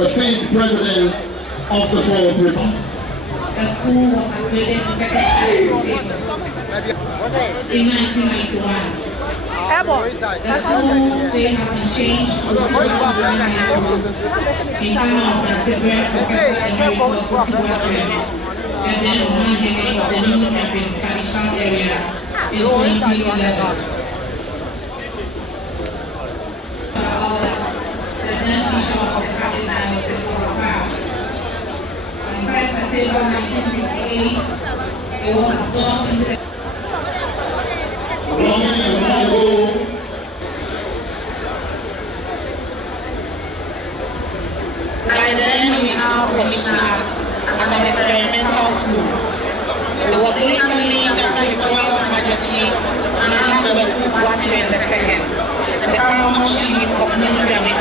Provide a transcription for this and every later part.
the 5th president of the Koforidua. The school was upgraded to second status in 1991. The school name has been changed to Koforidua High School in honor of the celebrated Professor Emeritus Koforidua, and then Oman heading of the new traditional area in 2011. September 1968, it was absorbed into the by then we now commissioner as an experimental school. It was later named after His Royal Majesty and another Koforidua II, the paramount chief of military.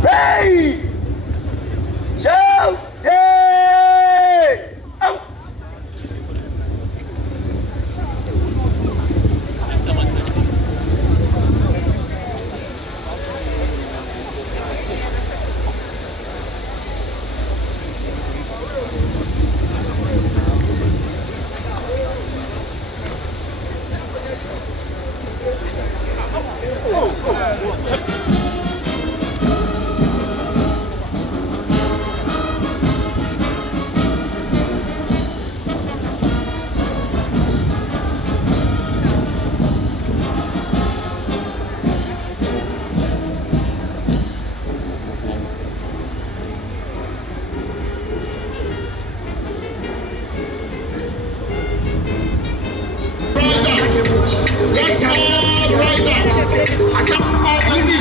Hey! Shout! Hey! Up! Let's all rise up. I come all the way.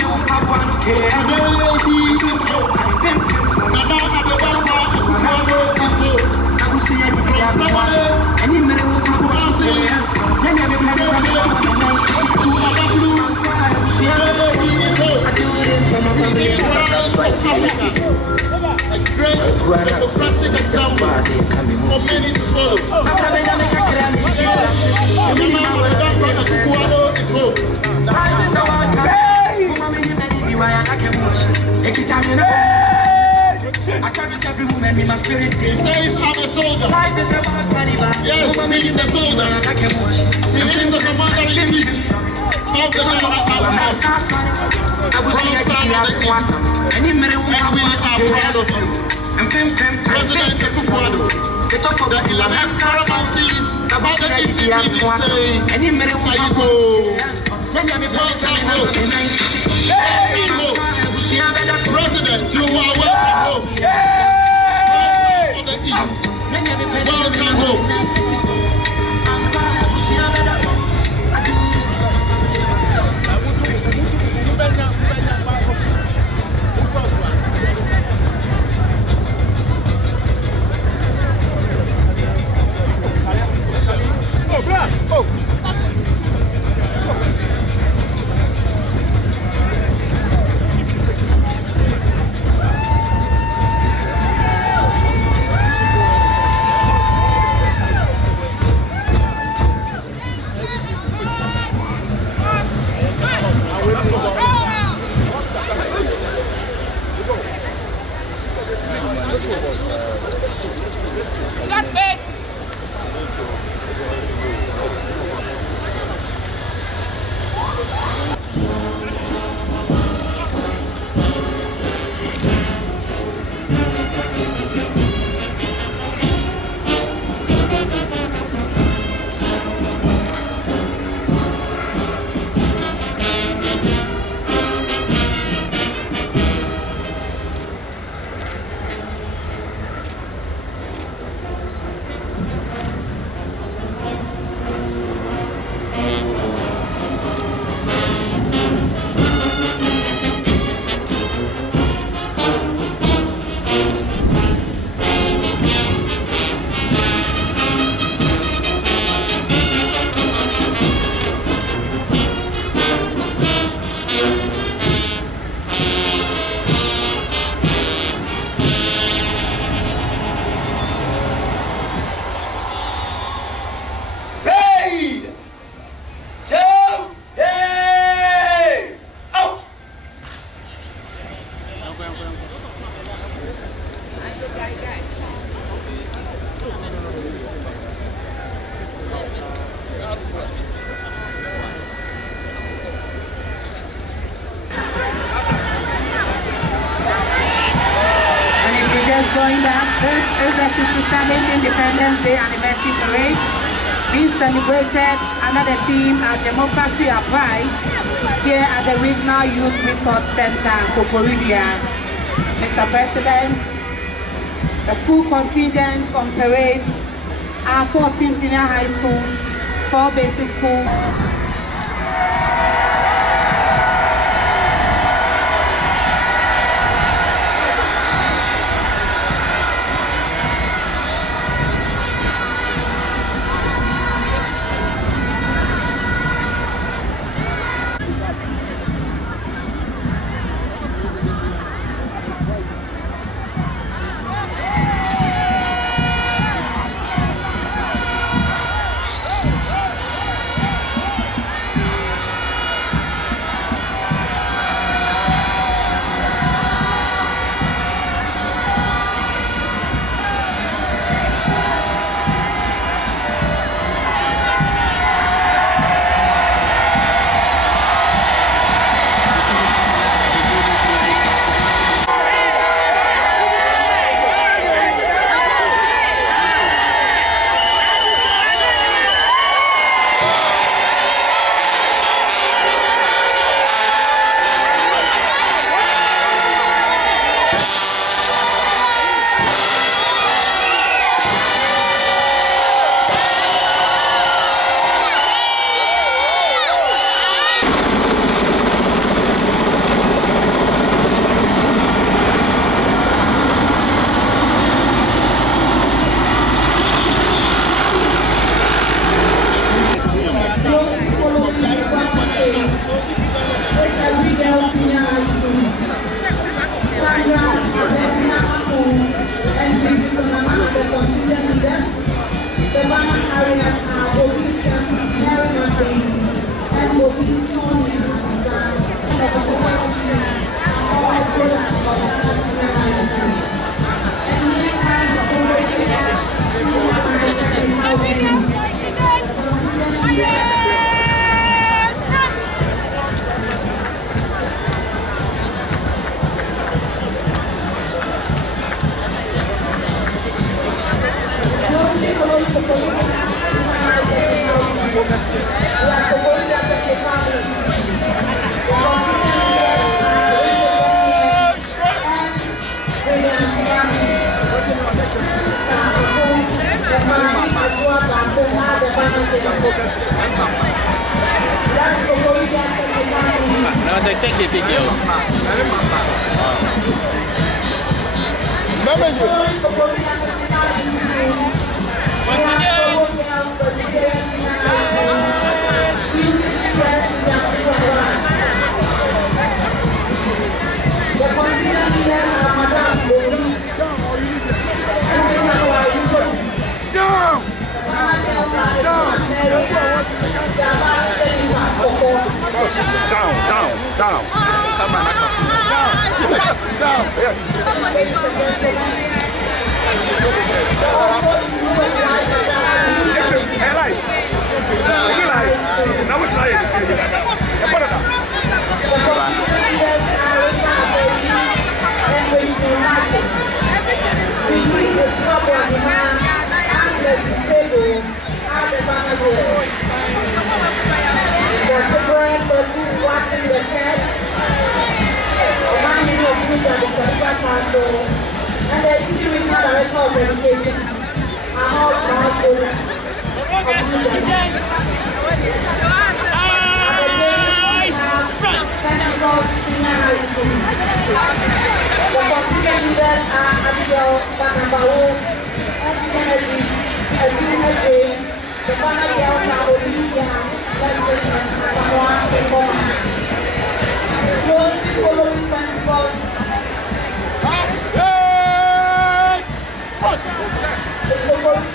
Great democratic example of many to follow. I can't reach every woman in my spirit. He says, I'm a soldier. Life is about carnival. Yes, he is a soldier. He is the commander-in-chief of the Navy. And we are proud of you. President Koforidua, the 11th paramount sees all the Eastern region saying, Ayibo, President, you are welcome home. For the East, welcome home. Just joined us. This is the 67th Independence Day Anniversary Parade. We celebrated another theme at Democracy and Pride here at the Regional Youth Resource Center, Koforidua. Mr. President, the school contingents on parade are 14 senior high schools, 4 basic schools. No, they think they big girls. Down. And the Regional Director of Education are all proud owners. The contingent leaders are Abigail Banabao, Energy, the Banner Girls are Olivia, Leslie, and Banoa Kekoma. Those following principles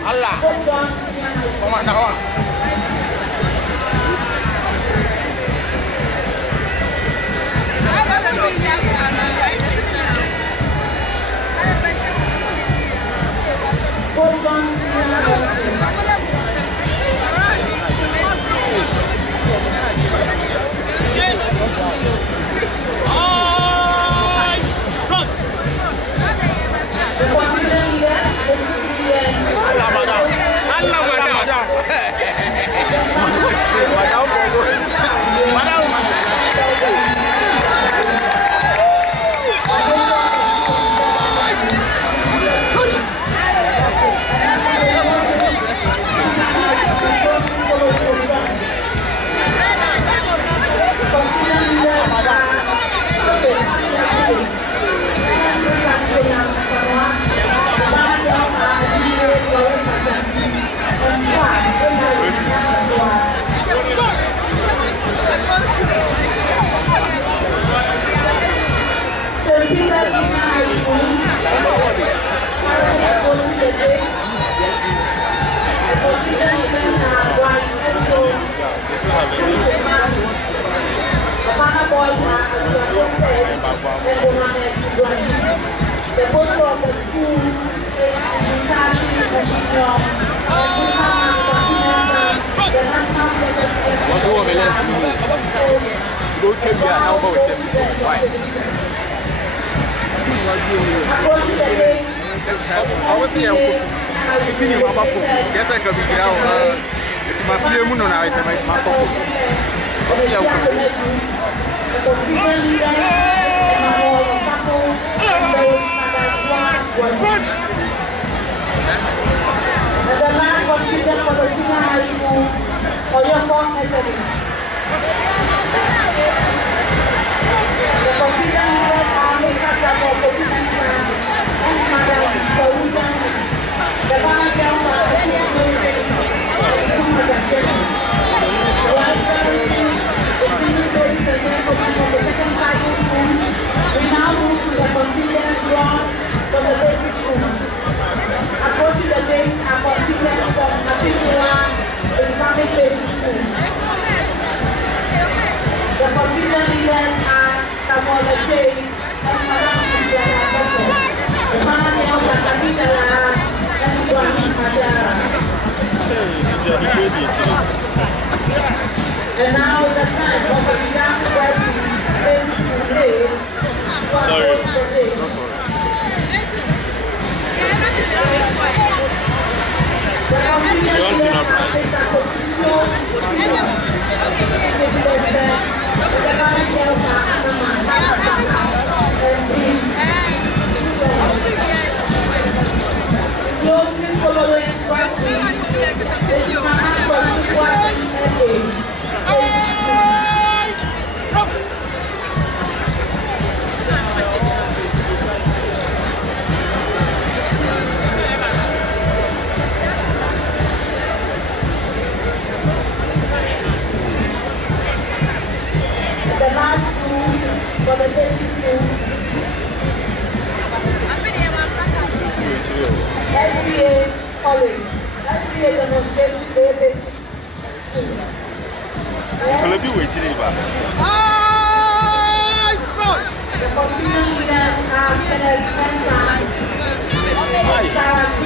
Allah. Come on. The motto of the school is the national and the last contingent for the senior high school or your first academy. The contingent leaders are Mr. Samuel Koforidua and Madam Koforidua. The banner girls are the school presentation. Your Excellency, distinguished ladies and gentlemen from the second cycle school, we now move to the contingent drawn from the basic school. Approaching the date are contingents from Koforidua Islamic Basic School. The contingent leaders are Samuel J. and Madam Christiana Beto. The panel girls are Khadija Lara and Ibrahim Majara. And now is the time for the Islamic Basic School day to approach the day. The contingent leaders are Mr. Koforidua, the banner girls are closely following Bradley, this is Mama Koforidua the last two for the basic school. SDA College. SDA demonstration day basic school. The continuing leaders are Kenneth Spencer, Sarah G,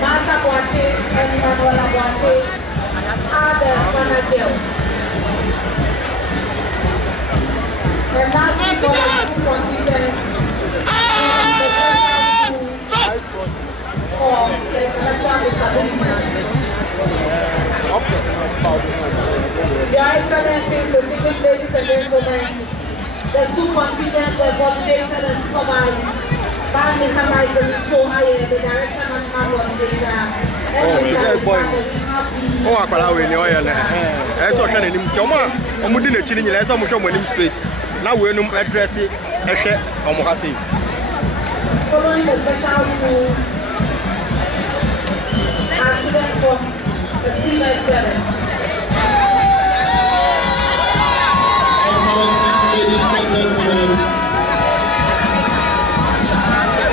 Martha Boache, and Manuela Boache are the banner girls. And lastly, for the school contingent, the special school for the intellectual disability. Your Excellencies, distinguished ladies and gentlemen, the school contingents were coordinated and supervised by Mr. Michael Nito, the Director National Coordinator, and Mr. the regional PE. Oh, now we're going to address it. Following the special school, are students from the female parents. Ladies and gentlemen,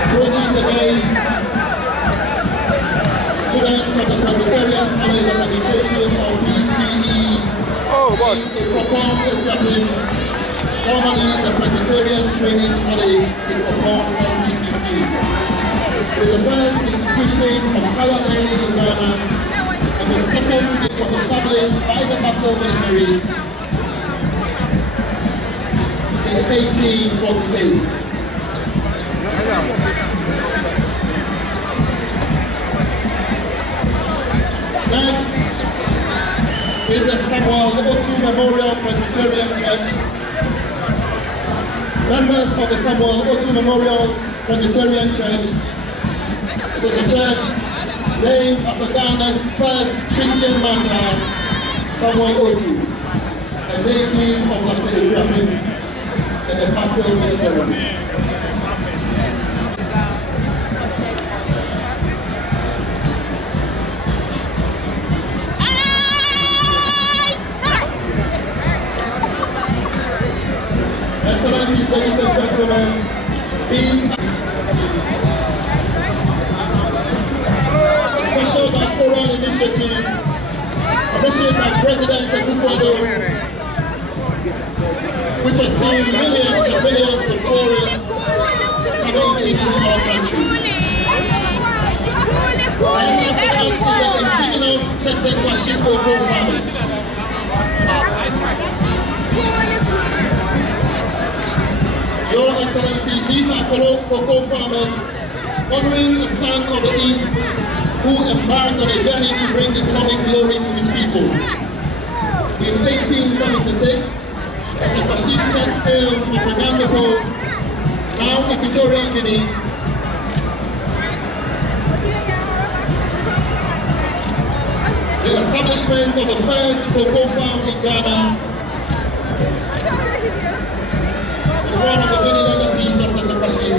approaching the days, students of the Presbyterian College of Education or PCE, in Koforidua Equipping, formerly the Presbyterian Training College in Koforidua PTC. It is the first institution of higher learning in Ghana, and the second it was established by the Basel missionary in 1848. Next is the Samuel Otu Memorial Presbyterian Church. Members of the Samuel Otu Memorial Presbyterian Church. It is a church named after Ghana's first Christian martyr, Samuel Otu, a native of Koforidua and a Basel missionary. Excellency, Excellencies, ladies and gentlemen, these a special pastoral initiative commissioned by President Koforidua, which has seen millions and millions of tourists coming into our country. And tonight is the indigenous sector Koforidua farmers. Your Excellencies, these are cocoa farmers honoring the son of the East who embarked on a journey to bring economic glory to his people. In 1876, the Chief set sail for Fernando, now Equatorial Guinea, the establishment of the first cocoa farm in Ghana is one of the many legacies of Takashi.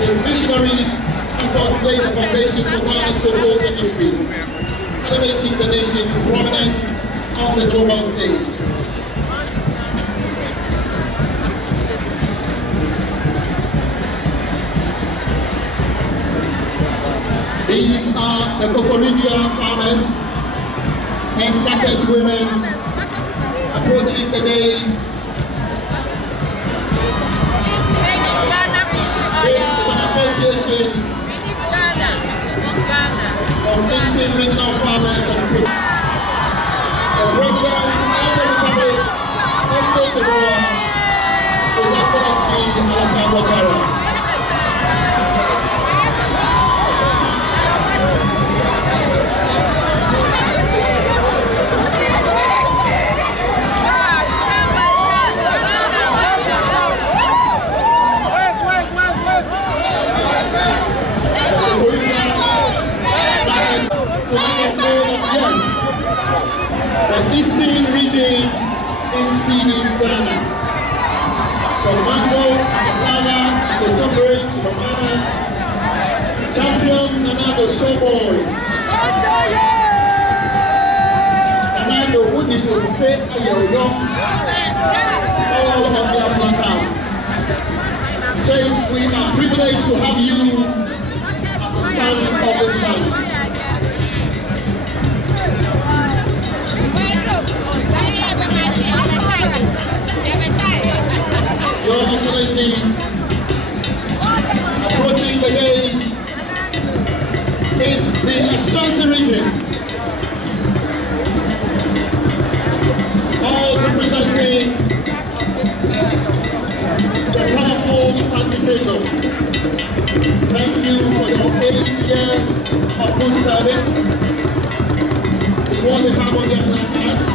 His visionary efforts laid the foundation for Ghana's cocoa industry, elevating the nation to prominence on the global stage. These are the Koforidua farmers and market women approaching the days. This is an association of Eastern regional farmers and the President of the Republic of Koforidua, His Excellency Alassane Ouattara. The Eastern region is feeding Ghana. From mango to cassava to tomato to banana, champion Nanado Showboy. Nanado, who did you say Ayoyo? All of their placards. He says, we are privileged to have you as a son of the sun. Your Excellencies, approaching the days is the Ashanti region, all representing the powerful Ashanti Kingdom. Thank you for your 8 years of good service. It's what we have on their placards.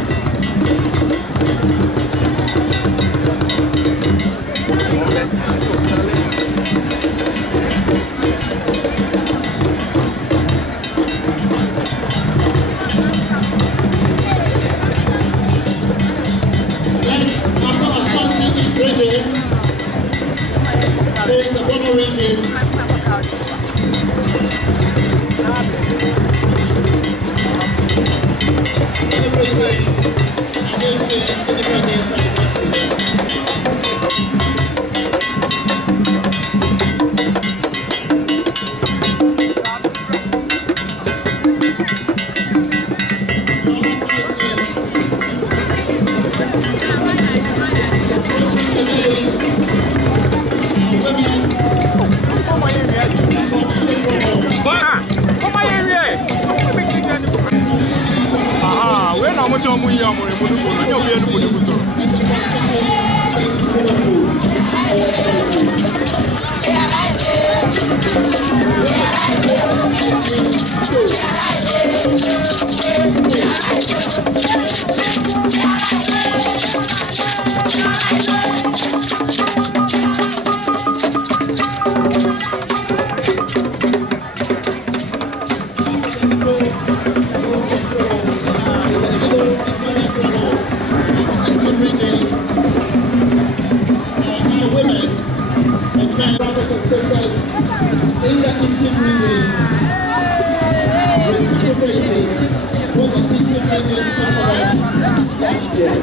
In the Eastern region, reciprocating what the Eastern region suffered last year.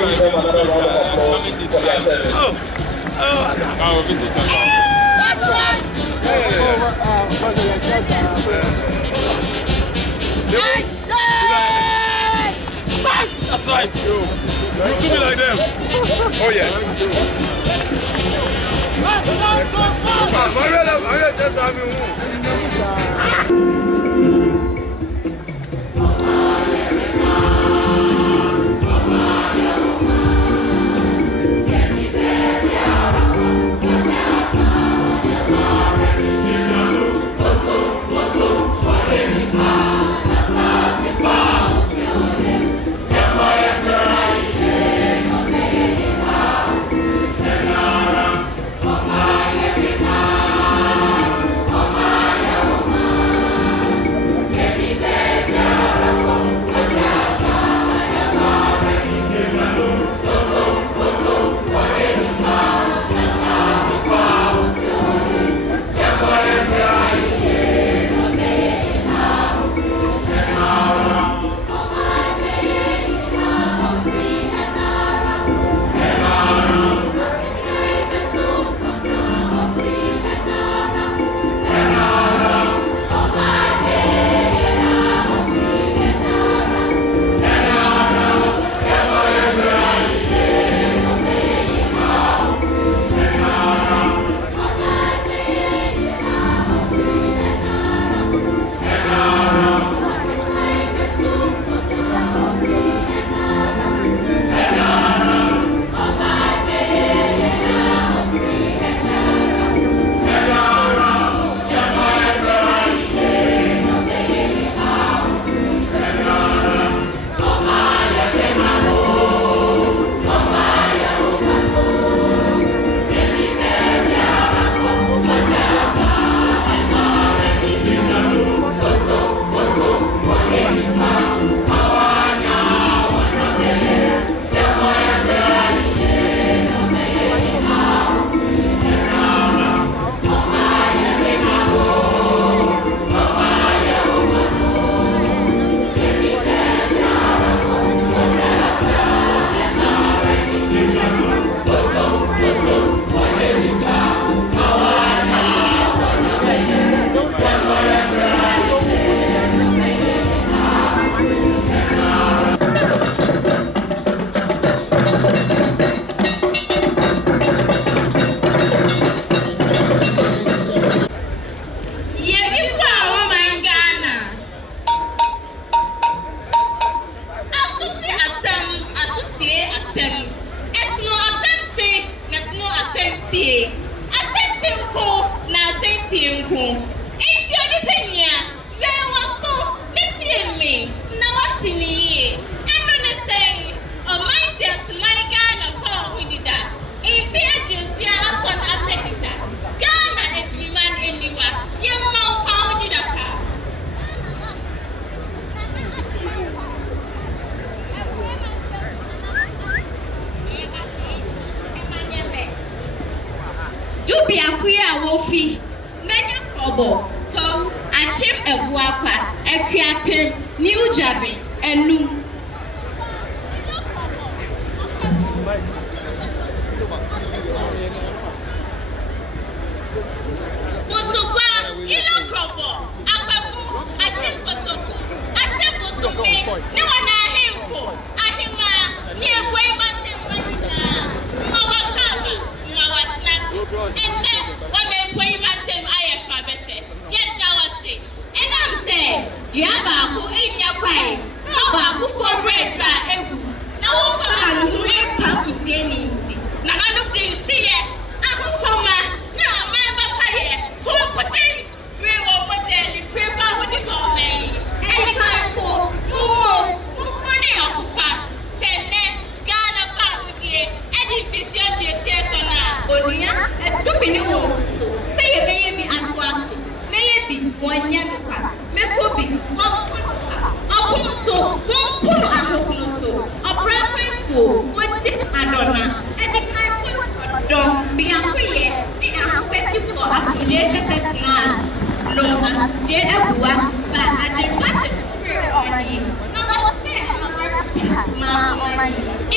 That's right. You do me like them. Oh yeah. I'm just having one.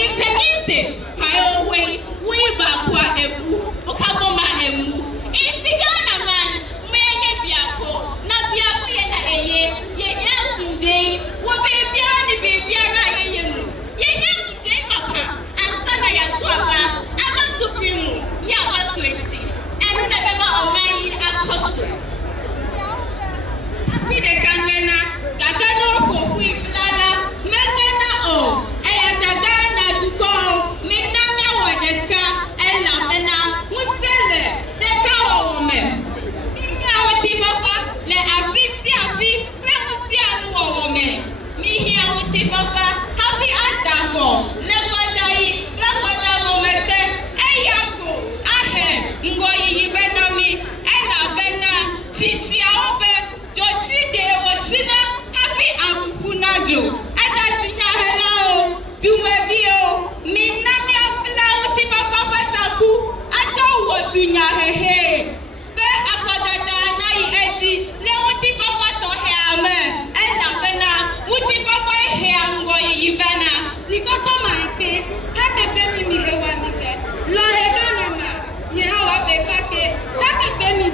if you say, my own way, we back what a boo, or come on, and move. If you got a man, may get not be a year, yes, today, will be beyond the baby. Yes, today, Papa, and Sunday at 12, I want Supreme, yeah, what to exceed, and remember on my apostle. Happy the Gangana, Gagano for we blada, Messena oh, and Gagana to go, Minamia or the car, and Lamena, who's there, the cow woman. Now, Papa, let a fish see, let us see a woman. Me here with Papa, how she asked that for, let what I woman say, hey, Yako, I have, Ngoyi Benami, and Lavena, Titia open. Happy Ampunajo. And I hello. Do a view. Minamia flower tip of Papa Taku. I told what to Yahe. Bear upon the Nai Leon tip of what or hair, and Savannah, which is Papa hair, Goy Ivana. Nicoto my case, have a baby me, Lord, you know what they catch it. Have a baby.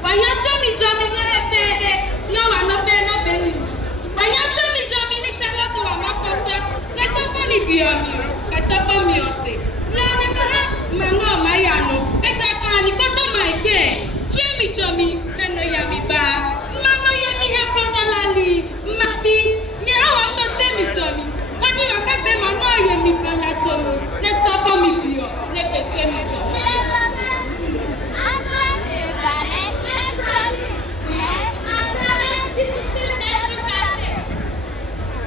Why you tell me, Johnny, no, I'm not paying no baby. Why you tell me, Johnny, tell us I'm not perfect. Let the money be on you. Let the money on you. No, my yano. It's a can you got on my care. Jimmy, and no yummy bar. Mano, yummy have brought a lady. Mappy, yeah, I want to tell me, Tommy. Can you have been my no yummy plan at home? Let's talk on me, dear. Let me tell me, Tommy.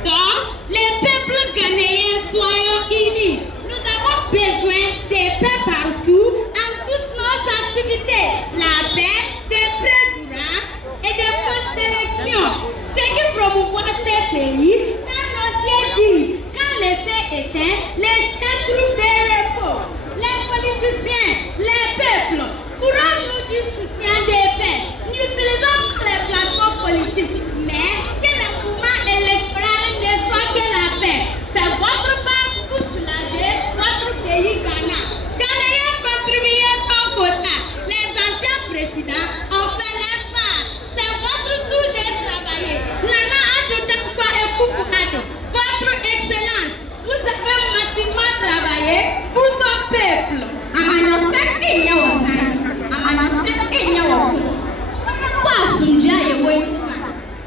Donc, les peuples ghanéens, soyons unis. Nous avons besoin des paix partout, en toutes nos activités. La paix, des prêts durables et des fausses sélections. Ce qui promouvoit ces pays, dans nos dit, quand les faits éteints, les chiens trouvent des repos. Les politiciens, les peuples, courons-nous du soutien des faits. Nous utilisons les plateformes politiques, mais que le mouvement électoral ne soit que la paix. C'est votre part pour soulager notre pays Ghana. Ghanéens contribuez par quota. Les anciens présidents ont fait leur part. C'est votre tour de travailler. Nana Adjoutakwa et Koufouado, votre excellence, vous avez massivement travaillé pour ton peuple.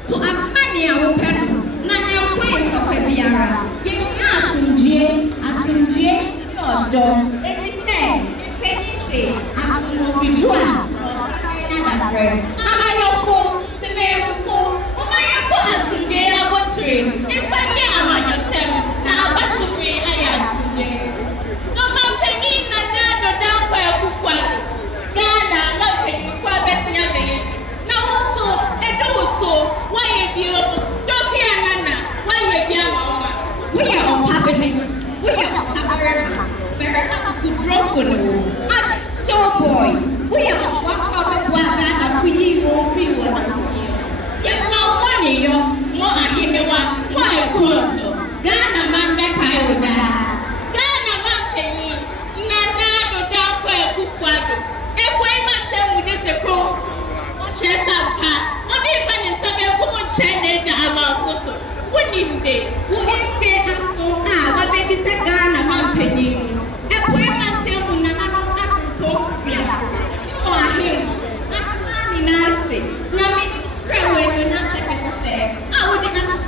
To Afania open, not your way for Fabiana. Give me Asunjie, your dog. Let me say, Koforidua. Am I your fool? The mayor fool? Oh, my Asunjie, I want to. If I am yourself, now what to me, I Asunjie. No, I'm taking another down for a Koforidua. Ghana, not taking for a best never. Now also, and also, why you don't hear Nana, why you mama? We are on happening, we are on happening. Very draw for you. As so boy, we are on what other Ghana, we will be one. Yet now money, you more I hear one, why cool. Ghana man back I would die. Ghana man penny, Nana, down for a cook wagon. And why not tell me this a call? Chess up, I'm even some woman challenge about Fosso. What in day? Who is there? What baby said, Ghana, man, penny. And where myself, Nana, you are him. I'm money, Nancy. Now, maybe straight away, you're not the say. I would ask.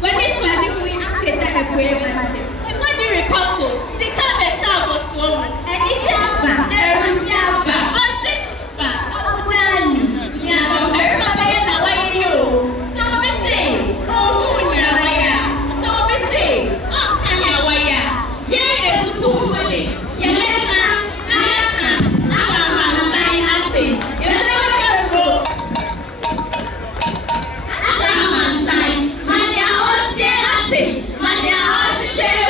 When this was we acted that way, and when you recall so, see how the shop was swollen, and it is there is Java. Maria,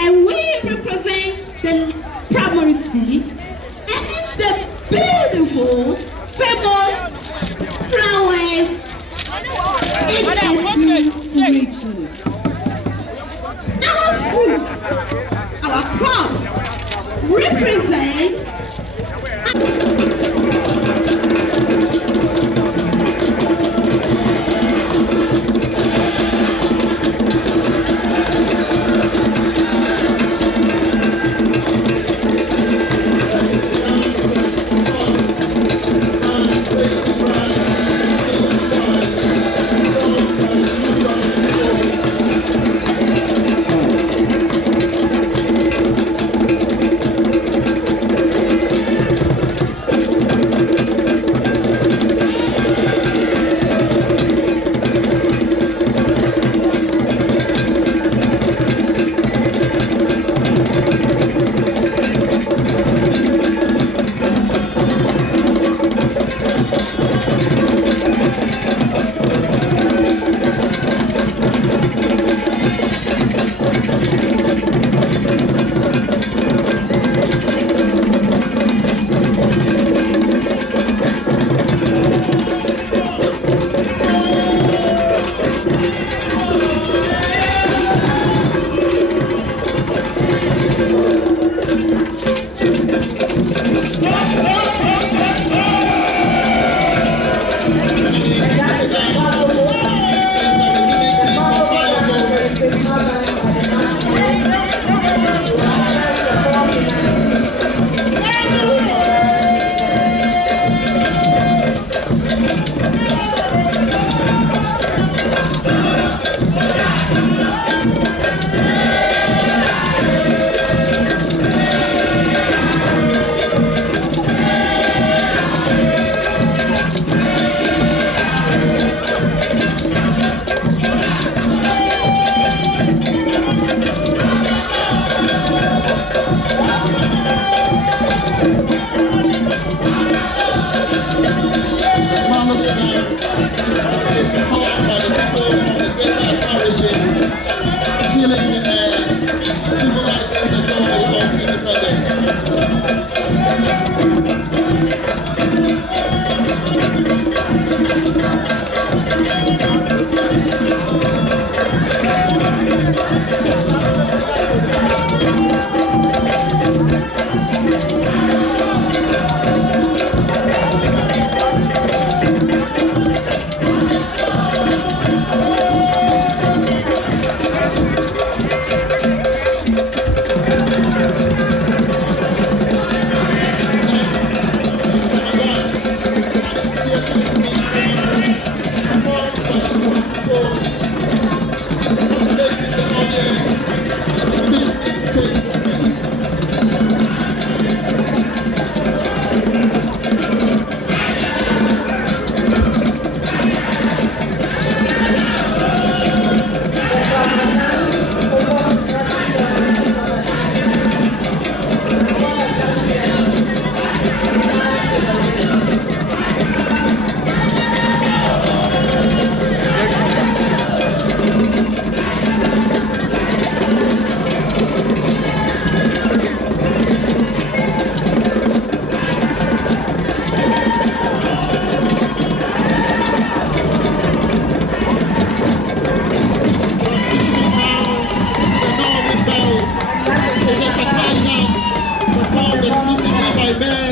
And we represent the primary city and the beautiful, famous flowers in the region. Our food, our crops represent line dance performed exclusively by men.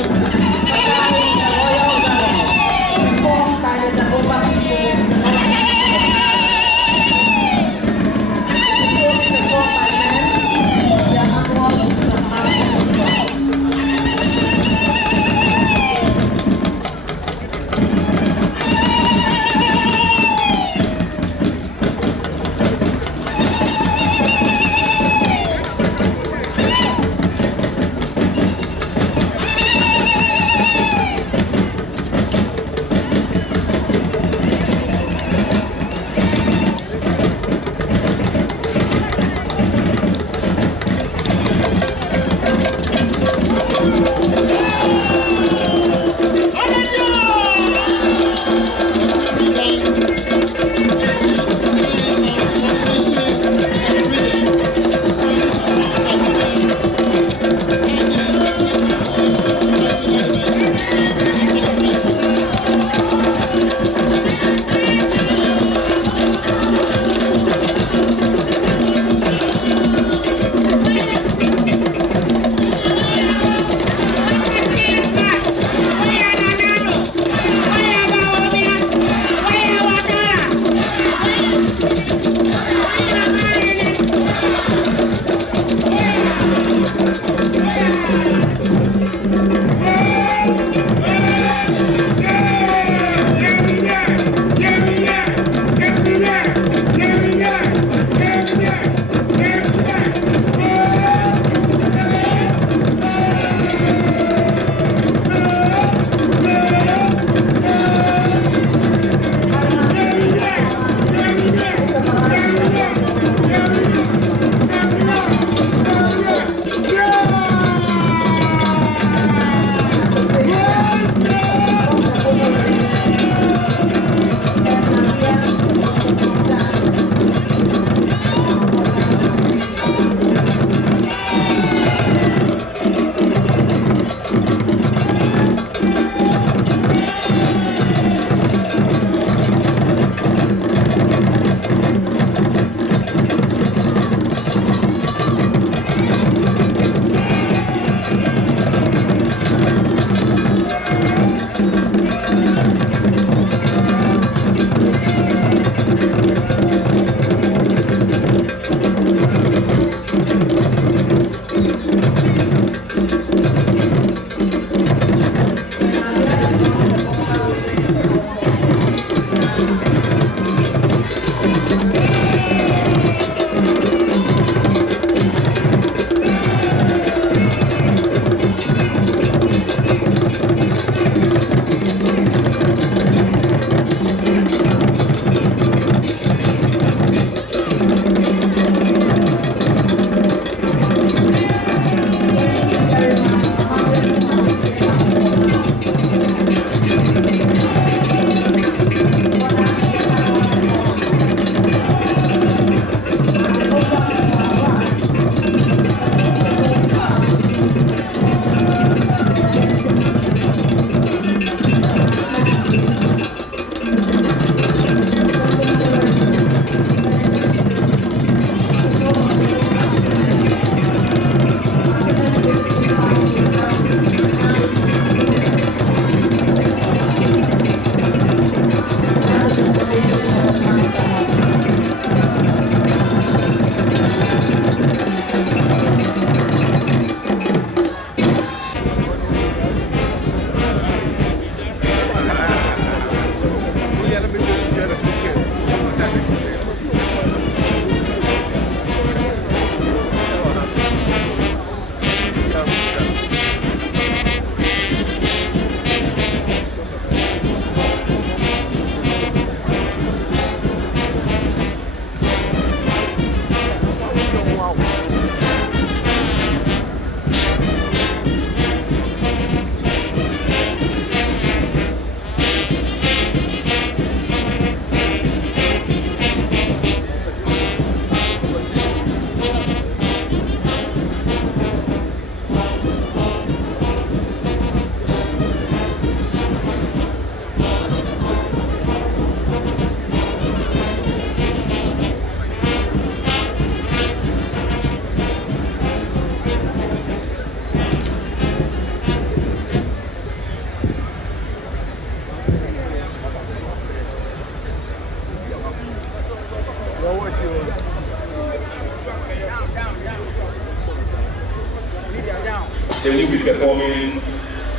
they will be performing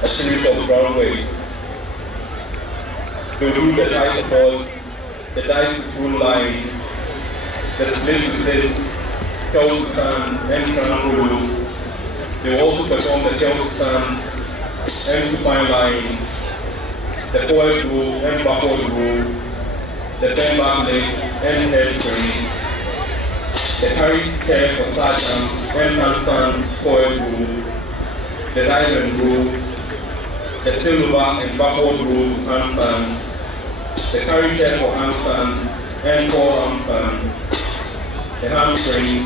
a series of groundworks. They will do the dice across, the dice to full line, the split to sit, tail to stand, and triangle. They will also perform the tail to stand, and supine line, the forward row and backward row, the bend back leg and head spring, the carry chair for sergeant and handstand forward row, the diamond row, the silver and backward row to handstand, the carry chair for handstand and forearm stand, the hamstring,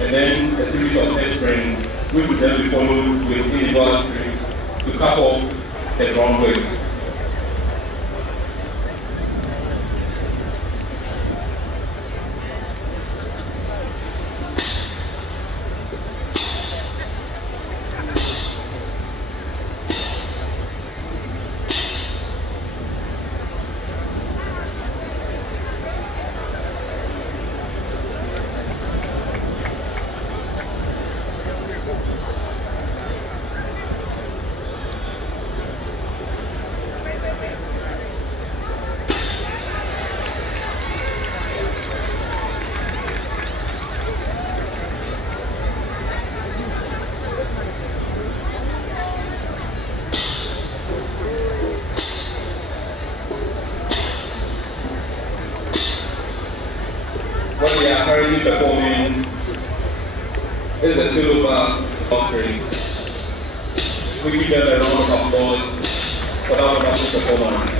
and then a series of head springs, which will then be followed with interval springs to cap off the groundwork. What we are currently performing is the silver offering. We give them a round of applause for that wonderful performance.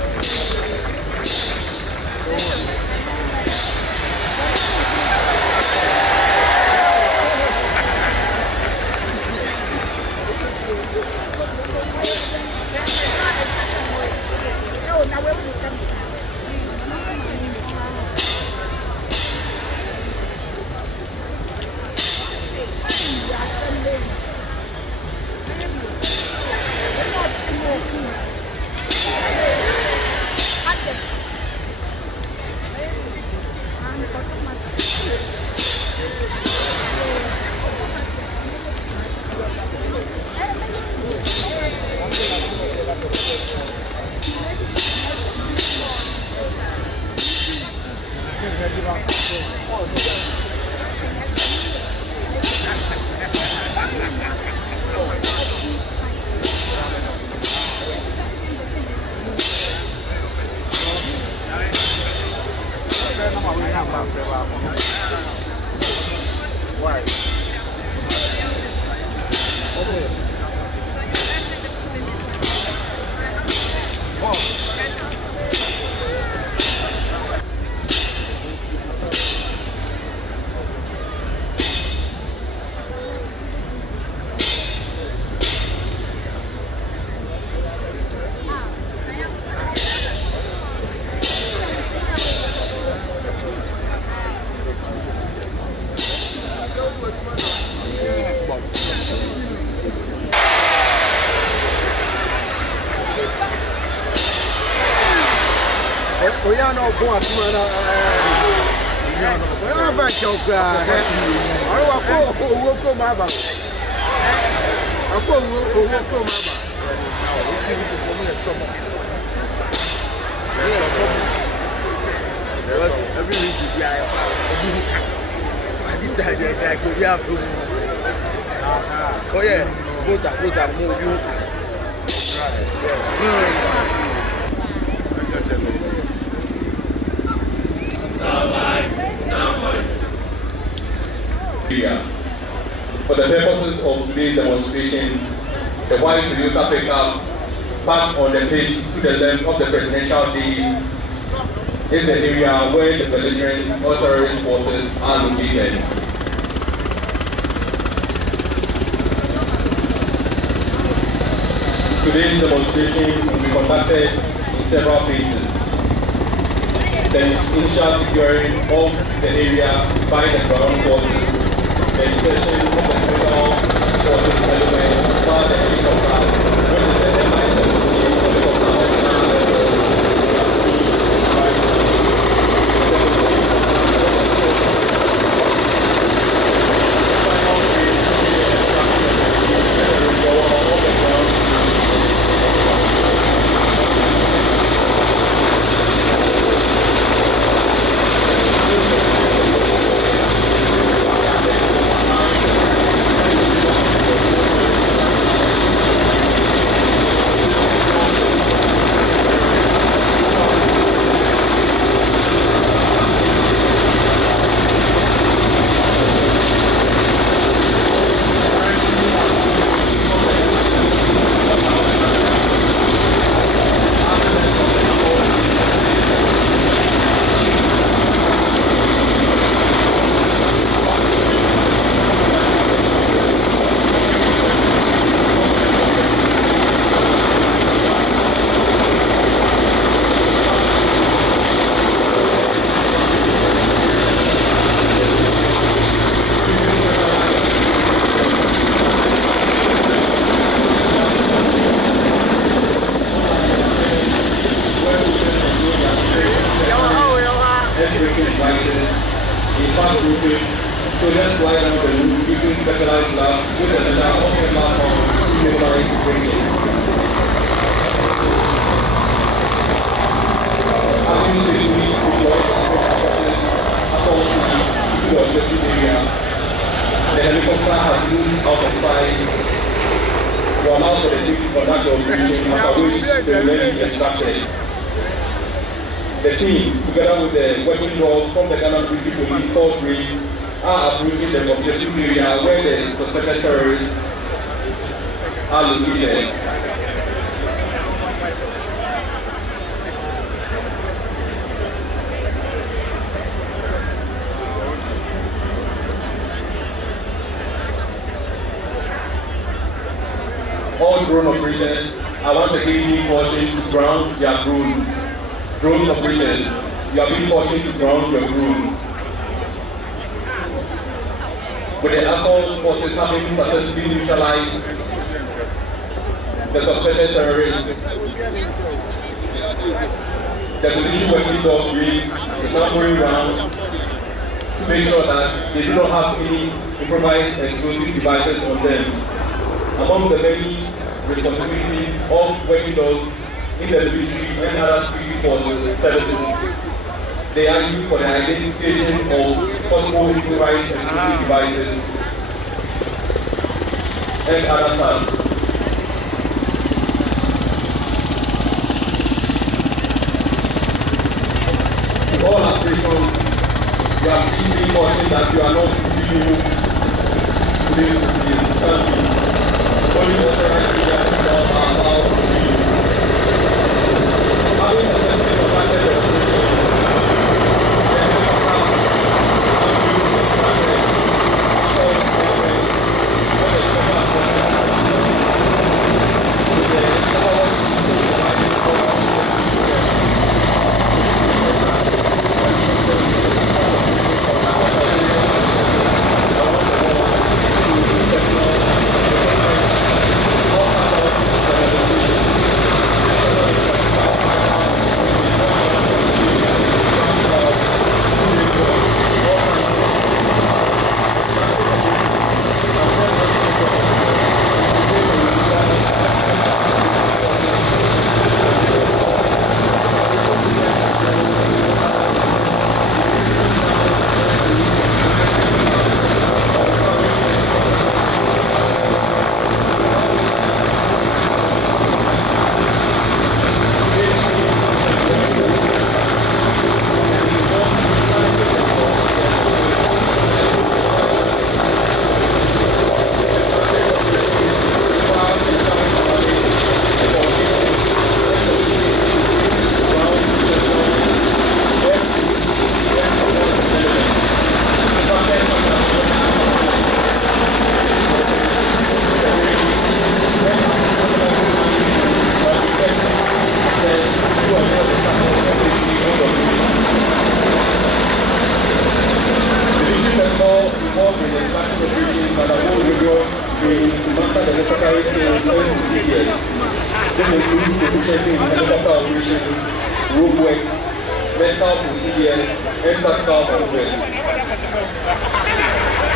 We are not going to we are not joke. I will go my back. I will go my back. Now, it's going to form a stomach. Every week, this time, there's like we have to. Oh, yeah, put that move you. For the purposes of today's demonstration, the white Toyota pickup parked on the page to the left of the presidential days is the area where the belligerent or terrorist forces are located. Today's demonstration will be conducted in several phases. The initial securing of the area by the ground forces, the insertion of the special forces element by the helicopter, represented by the has moved out of sight to allow for the team to conduct the operation, after which they will then be extracted. The team, together with the working dog from the Ghana Military Police Force 3, are approaching the objective area where the suspected terrorists are located. All drone operators are once again being cautioned to ground their drones. Drone operators, you are being cautioned to ground your drones. With the assault forces having successfully neutralized the suspected terrorists, the military working dog grid is now going around to make sure that they do not have any improvised explosive devices on them. Among the many responsibilities of working dogs in the military and other security forces services, they are used for the identification of possible improvised explosive devices and other tasks. In all aspirations, you are being cautioned that you are not being moved to the country. Only authorized leaders are allowed to be used. Having successfully conducted the operation,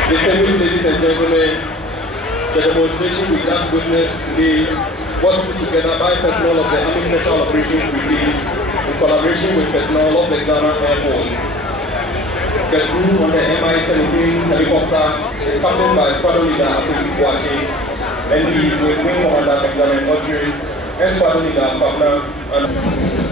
Distinguished ladies and gentlemen, the demonstration we just witnessed today was put together by personnel of the Army Special Operations Brigade in collaboration with personnel of the Ghana Air Force. The crew on the MI-17 helicopter is captained by Squadron Leader Koforidua, and he is with Wing Commander Benjamin Audrey and Squadron Leader Fabna and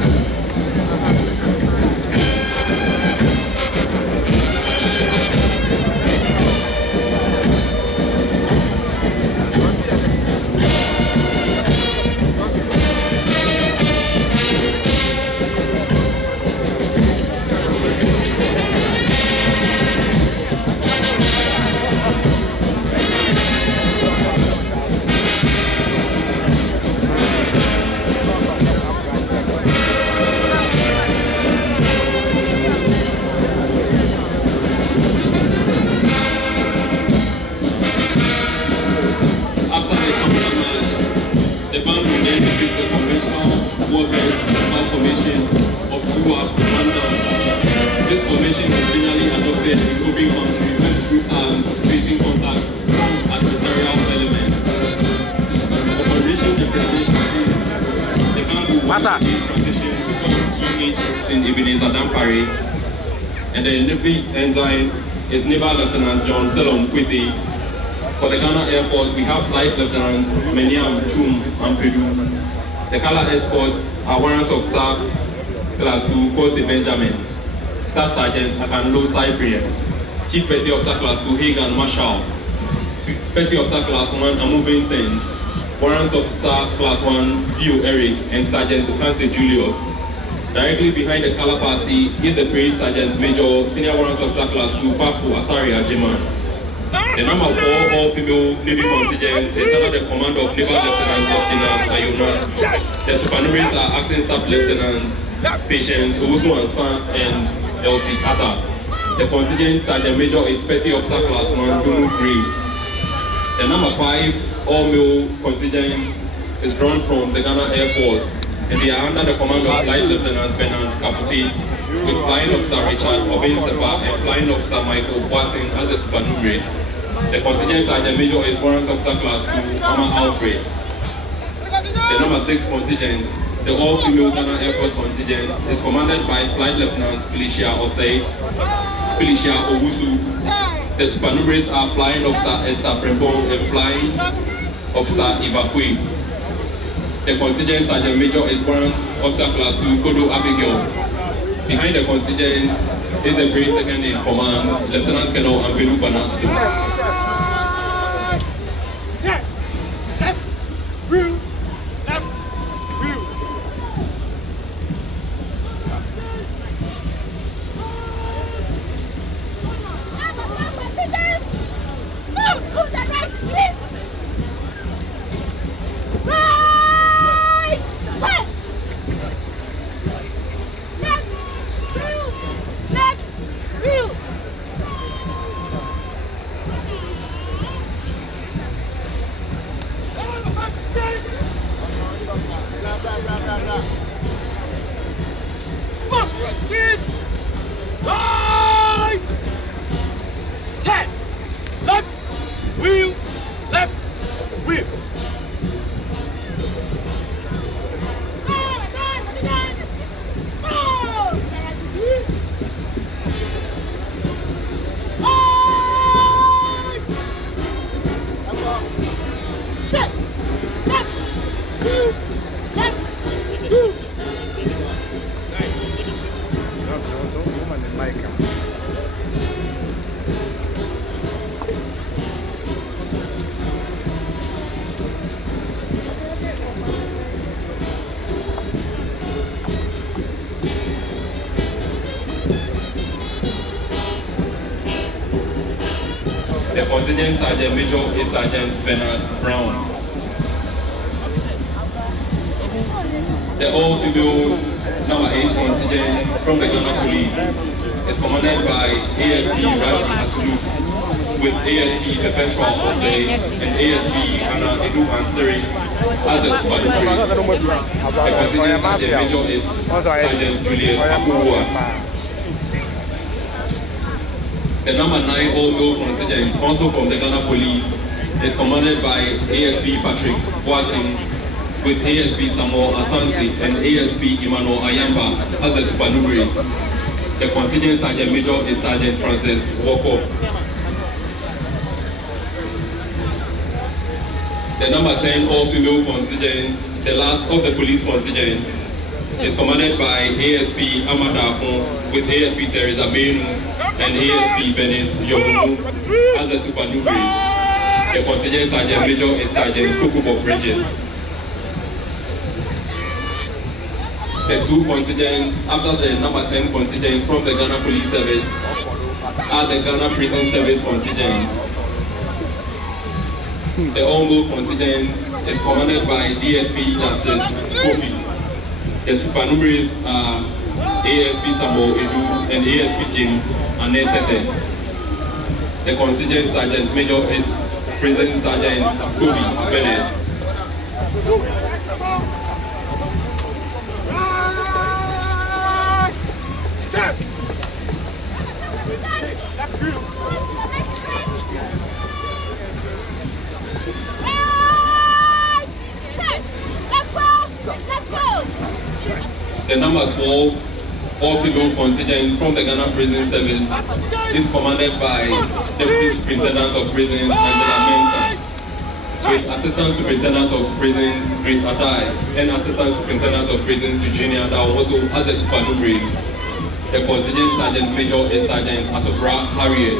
and the enabling ensign is Naval Lieutenant John Selom Kwiti, For the Ghana Air Force, we have Flight Lieutenants Meniam, Chum, and Pedu. The color escorts are Warrant Officer Class 2, Cote Benjamin, Staff Sergeant Akanlo Cyprian, Chief Petty Officer Class 2, Hagan Marshall, Petty Officer Class 1, Amu Vincent, Warrant Officer Class 1, Bio Eric, and Sergeant Kansi Julius. Directly behind the color party is the Parade Sergeant Major, Senior Warrant Officer Class 2, Papu Asari Ajima. The number 4 all-female Navy contingent is under the command of Naval Lieutenant Osina Ayona. The supernumerous are Acting Sub Lieutenants Patience Owusu Ansan and Elsie Kata. The contingent Sergeant Major is Petty Officer Class 1, Dunu Grace. The number 5 all-male contingent is drawn from the Ghana Air Force, and they are under the command of Flight Lieutenant Bernard Kaputi, with Flying Officer Richard Obinsefa and Flying Officer Michael Boating as the supernumerous. The contingent Sergeant Major is Warrant Officer Class 2, Ama Alfred. The number 6 contingent, the all-female Ghana Air Force contingent, is commanded by Flight Lieutenant Felicia Osei, Felicia Owusu. The supernumerous are Flying Officer Esther Frempong and Flying Officer Ibakwe. The contingent Sergeant Major is Warrant Officer Class 2, Kodo Abigail. Behind the contingent is the Grade Second in Command, Lieutenant Colonel Ambelu Banasco. The contingent Sergeant Major is Sergeant Bernard Brown. The all-female number 8 contingent from the Ghana Police is commanded by ASP Raji Atulu, with ASP Perpetual Osei and ASP Anna Edu Anseri as the supernumerous. The contingent Sergeant Major is Sergeant Julius Abuwa. The number 9 all-male contingent, also from the Ghana Police, is commanded by ASP Patrick Boating, with ASP Samuel Asante and ASP Emmanuel Ayamba as the supernumerous. The contingent Sergeant Major is Sergeant Francis Woko. The number 10 all-female contingent, the last of the police contingent, is commanded by ASP Amada Akon, with ASP Teresa Benu and ASP Benis Yogumu as the supernumerous. The contingent Sergeant Major is Sergeant Kukubo Bridget. The two contingents after the number 10 contingent from the Ghana Police Service are the Ghana Prison Service contingent. The all-male contingent is commanded by DSP Justice Kofi. The supernumeraries are ASP Samuel Edu and ASP James Anetete. The contingent Sergeant Major is Prison Sergeant Kobe Bennett. The number 12 all-female contingent from the Ghana Prison Service is commanded by Deputy Superintendent of Prisons Angela Mensah, with Assistant Superintendent of Prisons Grace Adai and Assistant Superintendent of Prisons Eugenia Adao also as the supernumeraries. The contingent Sergeant Major is Sergeant Atobra Harriet.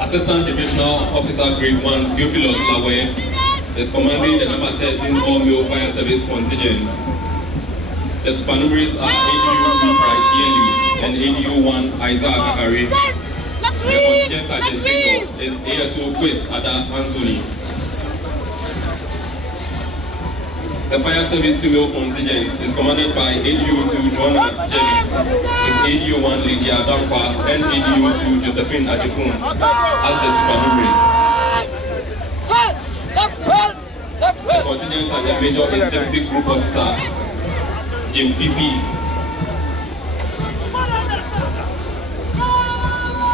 Assistant Divisional Officer Grade 1 Theophilus Lawe is commanding the number 13 all-male fire service contingent. The supernumeraries are ADU 2 Price Yelu and ADU 1 Isaac Kakari. The contingent sergeant major is ASO Quest Ada Anthony. The fire service female contingent is commanded by ADU 2 John Jelly, with ADU 1 Lydia Dampa and ADU 2 Josephine Ajikun as the supernumeraries. The contingent sergeant major is Deputy Group Officer Jim VPs.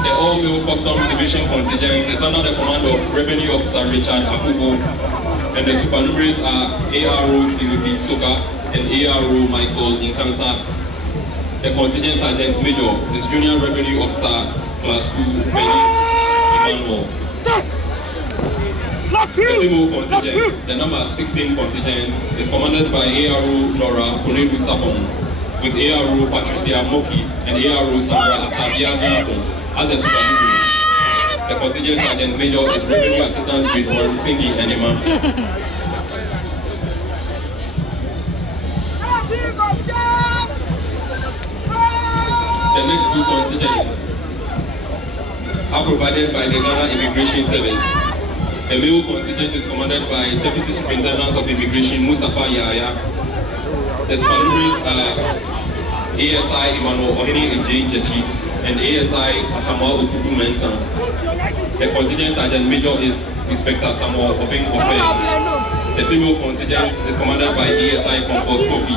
The all-male Customs Division contingent is under the command of Revenue Officer Richard Akubo, and the supernumeraries are ARO Timothy Soka and ARO Michael Inkansa. The contingent sergeant major is Junior Revenue Officer Class 2 Benny Emmanuel. The female contingent, the number 16 contingent, is commanded by ARO Laura Konedu Sapon, with ARO Patricia Moki and ARO Sandra Asadia Japon as the supernumeraries. The contingent sergeant major is Revenue Assistant with Warren Singi and Iman. The next two contingents are provided by the Ghana Immigration Service. The male contingent is commanded by Deputy Superintendent of Immigration Mustafa Yahya. The supernumeraries are ASI Emmanuel Ohini Eji Jechi and ASI Samuel Okuku Mentan. The contingent sergeant major is Inspector Samuel Obeng Ofe. The female contingent is commanded by DSI Comfort Kofi,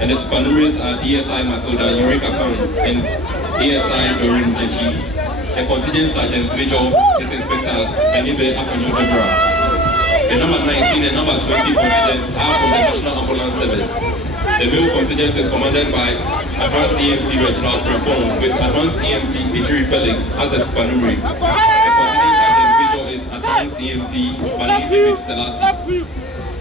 and the supernumeraries are DSI Matilda Eureka Khan and ASI Doreen Jechi. The contingent sergeant major is Inspector Benibe Afanyo Debra. The number 19 and number 20 contingents are from the National Ambulance Service. The male contingent is commanded by Advanced EMT Reginald Frempong with Advanced EMT Ejiri Felix as a supernumerary. The contingent sergeant major is Advanced EMT Mali David Selassie.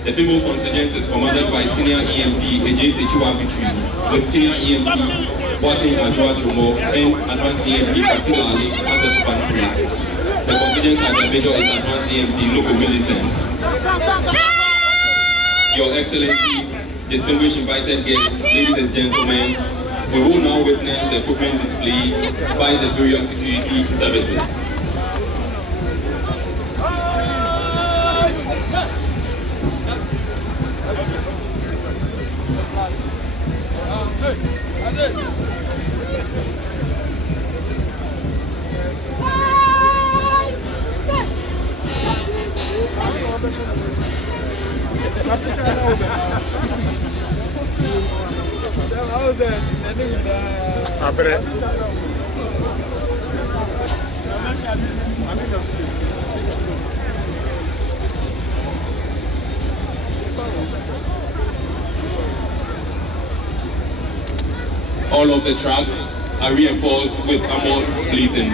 The female contingent is commanded by Senior EMT Ejete Chiwabitri with Senior EMT Boatin Ajua Jomo and Advanced EMT Fatila Ali as the supernumeraries. The contingent sergeant major is Advanced EMT Loco Millicent. Your Excellencies, distinguished invited guests, ladies and gentlemen, we will now witness the equipment display by the various security services. All of the tracks are reinforced with armored plating.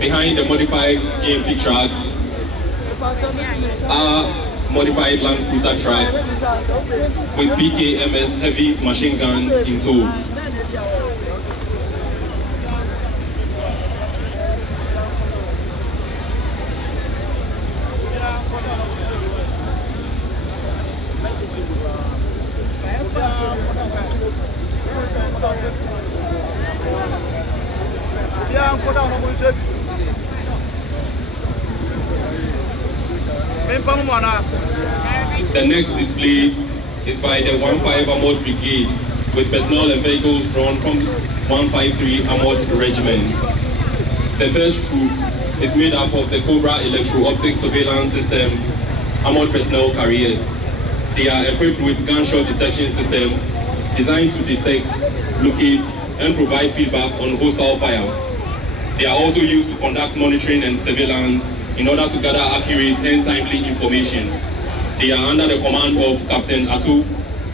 Behind the modified GMC tracks are modified Land Cruiser tracks with PKMS heavy machine guns in tow. The next display is by the 15 Armored Brigade with personnel and vehicles drawn from 153 Armored Regiment. The first troop is made up of the Cobra Electro-Optic Surveillance System Armored Personnel Carriers. They are equipped with gunshot detection systems designed to detect, locate, and provide feedback on hostile fire. They are also used to conduct monitoring and surveillance in order to gather accurate and timely information. They are under the command of Captain Atu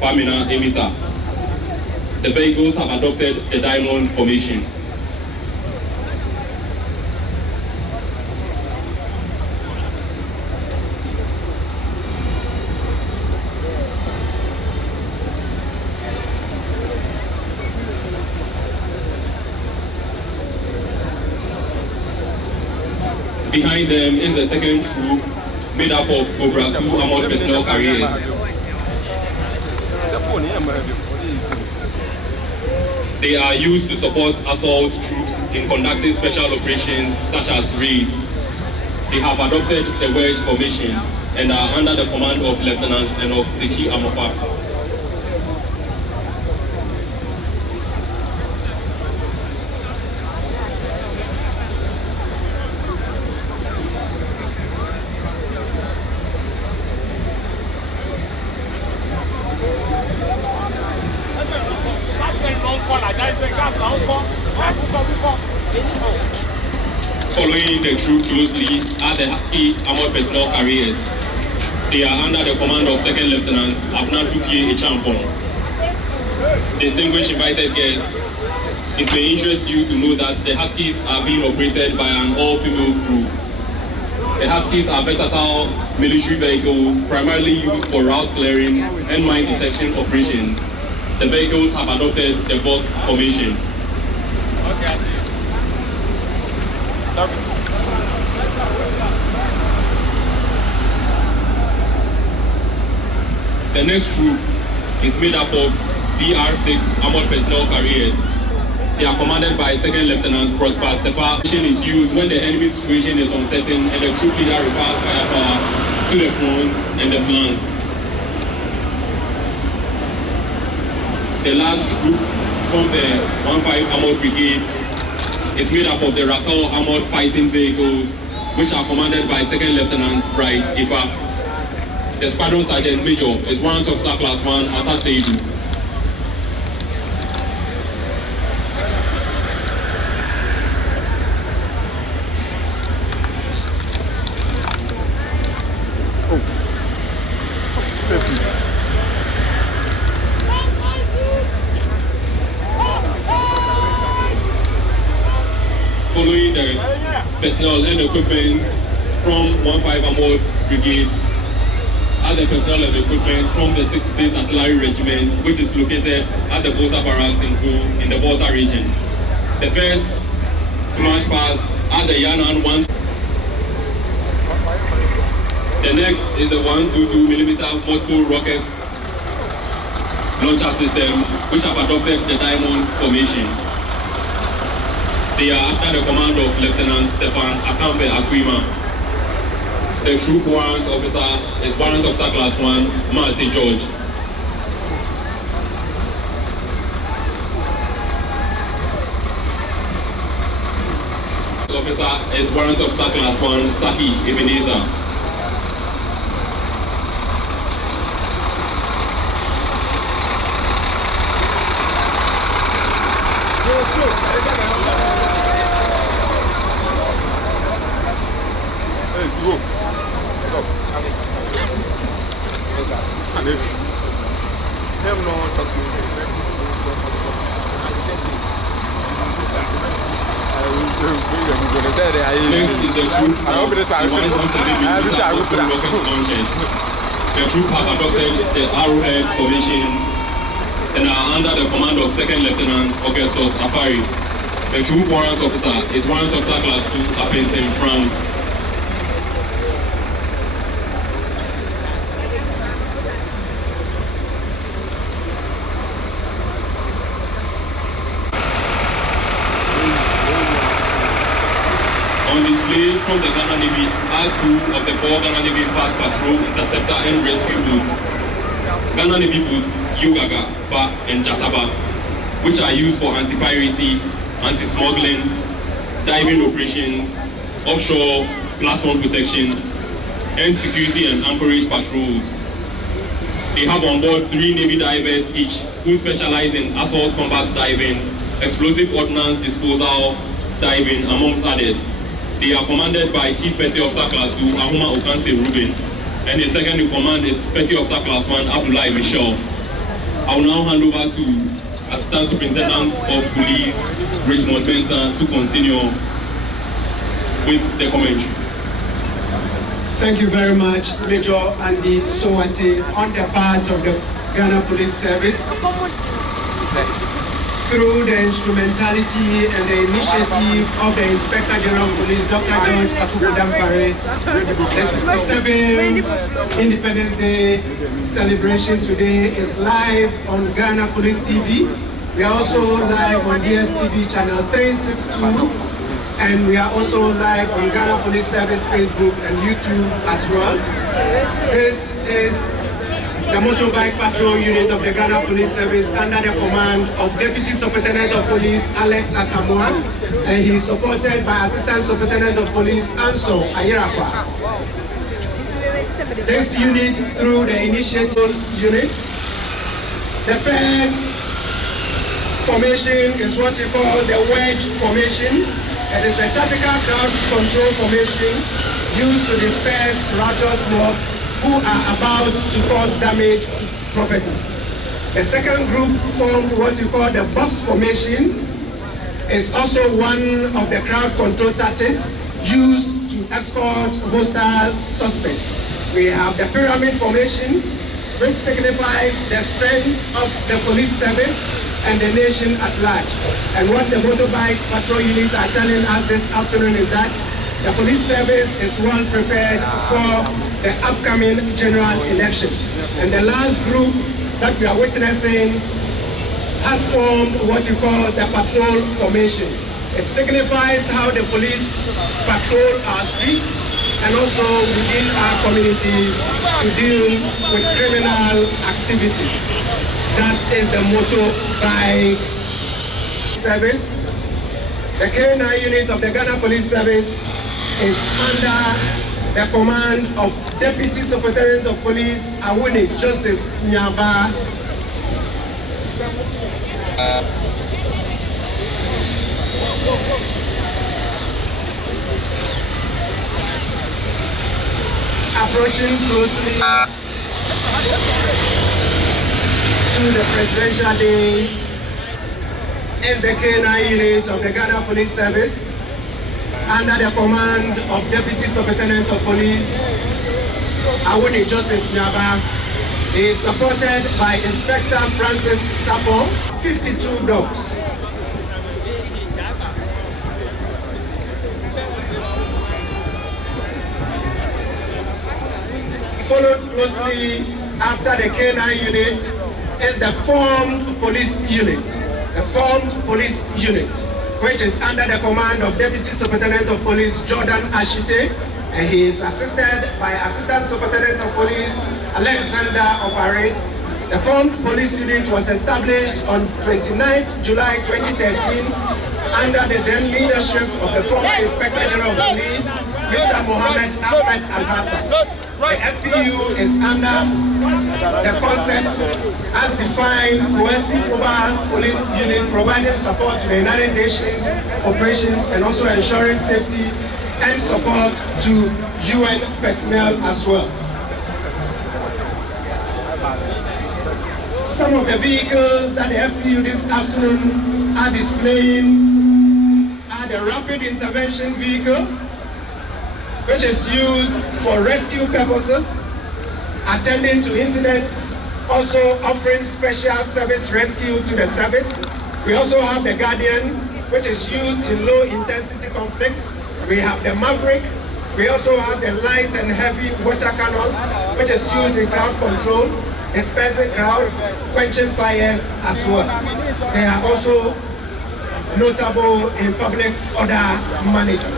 Kwamina Emisa. The vehicles have adopted the diamond formation. Behind them is the second troop made up of Cobra 2 Armored Personnel Carriers. They are used to support assault troops in conducting special operations such as raids. They have adopted the wedge formation and are under the command of Lieutenant Enoch Techi Amofa. Following the troop closely are the Happy Armored Personnel Carriers. They are under the command of Second Lieutenant Abna Dufie Echampon. Distinguished invited guests, it may interest you to know that the Huskies are being operated by an all-female crew. The Huskies are versatile military vehicles primarily used for route clearing and mine detection operations. The vehicles have adopted the box formation. Okay, I see. The next troop is made up of BR-6 Armored Personnel Carriers. They are commanded by Second Lieutenant Prosper Sepa. Is used when the enemy situation is uncertain and the troop leader requires firepower to the front and the flanks. The last troop from the 15 Armored Brigade is made up of the Ratal Armored Fighting Vehicles, which are commanded by Second Lieutenant Bright Ifa. The Squadron Sergeant Major is Warrant Officer Class 1 Atta Seidu. Following the personnel and equipment from 15 Armored Brigade are the personnel and equipment from the 66th Artillery Regiment, which is located at the Volta Barracks in Hu in the Volta region. The first to march past are the Yanan 1. The next is the 122mm multiple rocket launcher systems, which have adopted the diamond formation. They are under the command of Lieutenant Stefan Akamfe Akwima. The troop warrant officer is Warrant Officer Class 1 Martin George. Officer is Warrant Officer Class 1 Saki Ebenezer. Next is the troop of the 107 rocket launchers. The troop have adopted the Arrowhead formation and are under the command of Second Lieutenant Augustus Afari. The troop warrant officer is Warrant Officer Class 2 Apentin Frank. On display from the Ghana Navy are two of the 4 Ghana Navy fast patrol, interceptor and rescue boats. Ghana Navy boats Yogaga, Ba, and Jataba, which are used for anti-piracy, anti-smuggling, diving operations, offshore platform protection, and security and anchorage patrols. They have on board 3 Navy divers each who specialize in assault combat diving, explosive ordnance disposal diving, amongst others. They are commanded by Chief Petty Officer Class 2 Ahuma Okanse Ruben, and the second in command is Petty Officer Class 1 Abdullahi Michel. I will now hand over to Assistant Superintendent of Police Richmond Benton to continue with the commentary. Thank you very much, Major Andy Sowate, on the part of the Ghana Police Service. Through the instrumentality and the initiative of the Inspector General of Police, Dr. George Akubudampare, the 67th Independence Day celebration today is live on Ghana Police TV. We are also live on DSTV channel 362, and we are also live on Ghana Police Service Facebook and YouTube as well. This is the Motorbike Patrol Unit of the Ghana Police Service under the command of Deputy Superintendent of Police Alex Asamoah, and he is supported by Assistant Superintendent of Police Anso Ayirapa. This unit, through the initiative unit, the first formation is what you call the wedge formation. It is a tactical crowd control formation used to disperse riotous mob who are about to cause damage to properties. The second group formed what you call the box formation. Is also one of the crowd control tactics used to escort hostile suspects. We have the pyramid formation, which signifies the strength of the police service and the nation at large. And what the motorbike patrol unit are telling us this afternoon is that the police service is well prepared for the upcoming general election. And the last group that we are witnessing has formed what you call the patrol formation. It signifies how the police patrol our streets and also within our communities to deal with criminal activities. That is the motorbike service. The K9 unit of the Ghana Police Service is under the command of Deputy Superintendent of Police Awuni Joseph Nyaba. Approaching closely to the presidential days is the K9 unit of the Ghana Police Service under the command of Deputy Superintendent of Police Awuni Joseph Nyaba. He is supported by Inspector Francis Sapo, 52 dogs. Followed closely after the K9 unit is the formed police unit. The formed police unit, which is under the command of Deputy Superintendent of Police Jordan Ashite, and he is assisted by Assistant Superintendent of Police Alexander Opare. The formed police unit was established on 29th July 2013 under the then leadership of the former Inspector General of Police, Mr. Mohammed Ahmed Al-Hassan. The FPU is under the concept as defined cohesive mobile police unit providing support to the United Nations operations and also ensuring safety and support to UN personnel as well. Some of the vehicles that the FPU this afternoon are displaying are the rapid intervention vehicle, which is used for rescue purposes, attending to incidents, also offering special service rescue to the service. We also have the Guardian, which is used in low intensity conflicts. We have the Maverick. We also have the light and heavy water cannons, which is used in crowd control, dispersing crowd, quenching fires as well. They are also notable in public order management.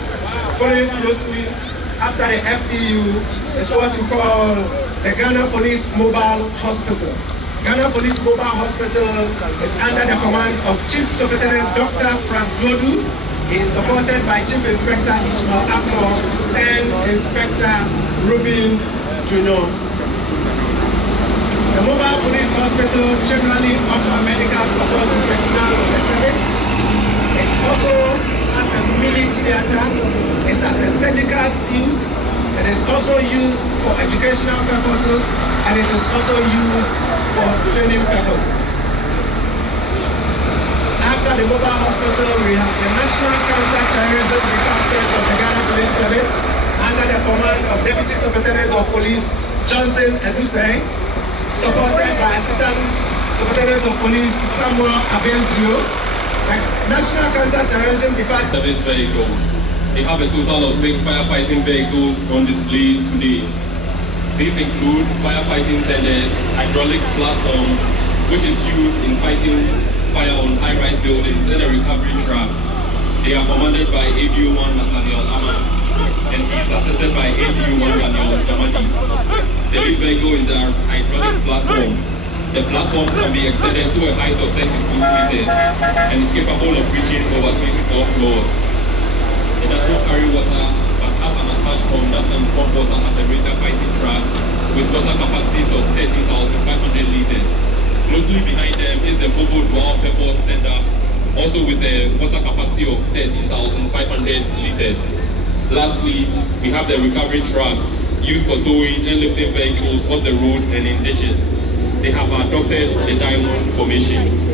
Following closely after the FPU is what we call the Ghana Police Mobile Hospital. Ghana Police Mobile Hospital is under the command of Chief Superintendent Dr. Frank Lodu. He is supported by Chief Inspector Ishmael Akmo and Inspector Rubin Juno. The Mobile Police Hospital generally offers medical support to personnel of the service. It also has a mini theater. It has a surgical suite. It is also used for educational purposes, and it is also used for training purposes. After the mobile hospital, we have the National Counter-Terrorism Department of the Ghana Police Service under the command of Deputy Superintendent of Police Johnson Edusei, supported by Assistant Superintendent of Police Samuel Abenzio. The National Counter-Terrorism Department service vehicles. They have a total of 6 firefighting vehicles on display today. These include firefighting tenders, hydraulic platform, which is used in fighting fire on high-rise buildings, and a recovery truck. They are commanded by ABO-1 Nathaniel Ama, and he is assisted by ABO-1 Daniel Damadi. The lead vehicle is a hydraulic platform. The platform can be extended to a height of 32 meters and is capable of reaching over 24 floors. It does not carry water, but has an attached pump that can pump water at a greater fighting truck with water capacities of 13,500 liters. Closely behind them is the Volvo dual purpose tender, also with a water capacity of 13,500 liters. Lastly, we have the recovery truck used for towing and lifting vehicles off the road and in ditches. They have adopted the diamond formation.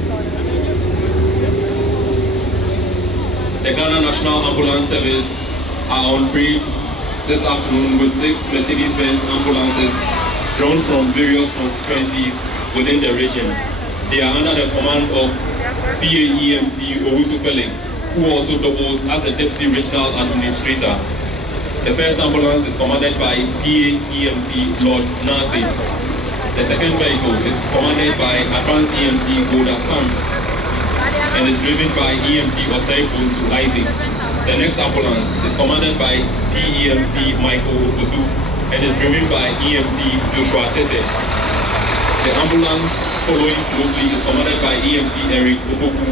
The Ghana National Ambulance Service are on parade this afternoon with 6 Mercedes-Benz ambulances drawn from various constituencies within the region. They are under the command of PAEMT Owusu Felix, who also doubles as a Deputy Regional Administrator. The first ambulance is commanded by PAEMT Lord Nate. The second vehicle is commanded by Advanced EMT Goda Sam and is driven by EMT Osei Bonsu Isaac. The next ambulance is commanded by PEMT Michael Ofosu and is driven by EMT Joshua Tete. The ambulance following closely is commanded by EMT Eric Opoku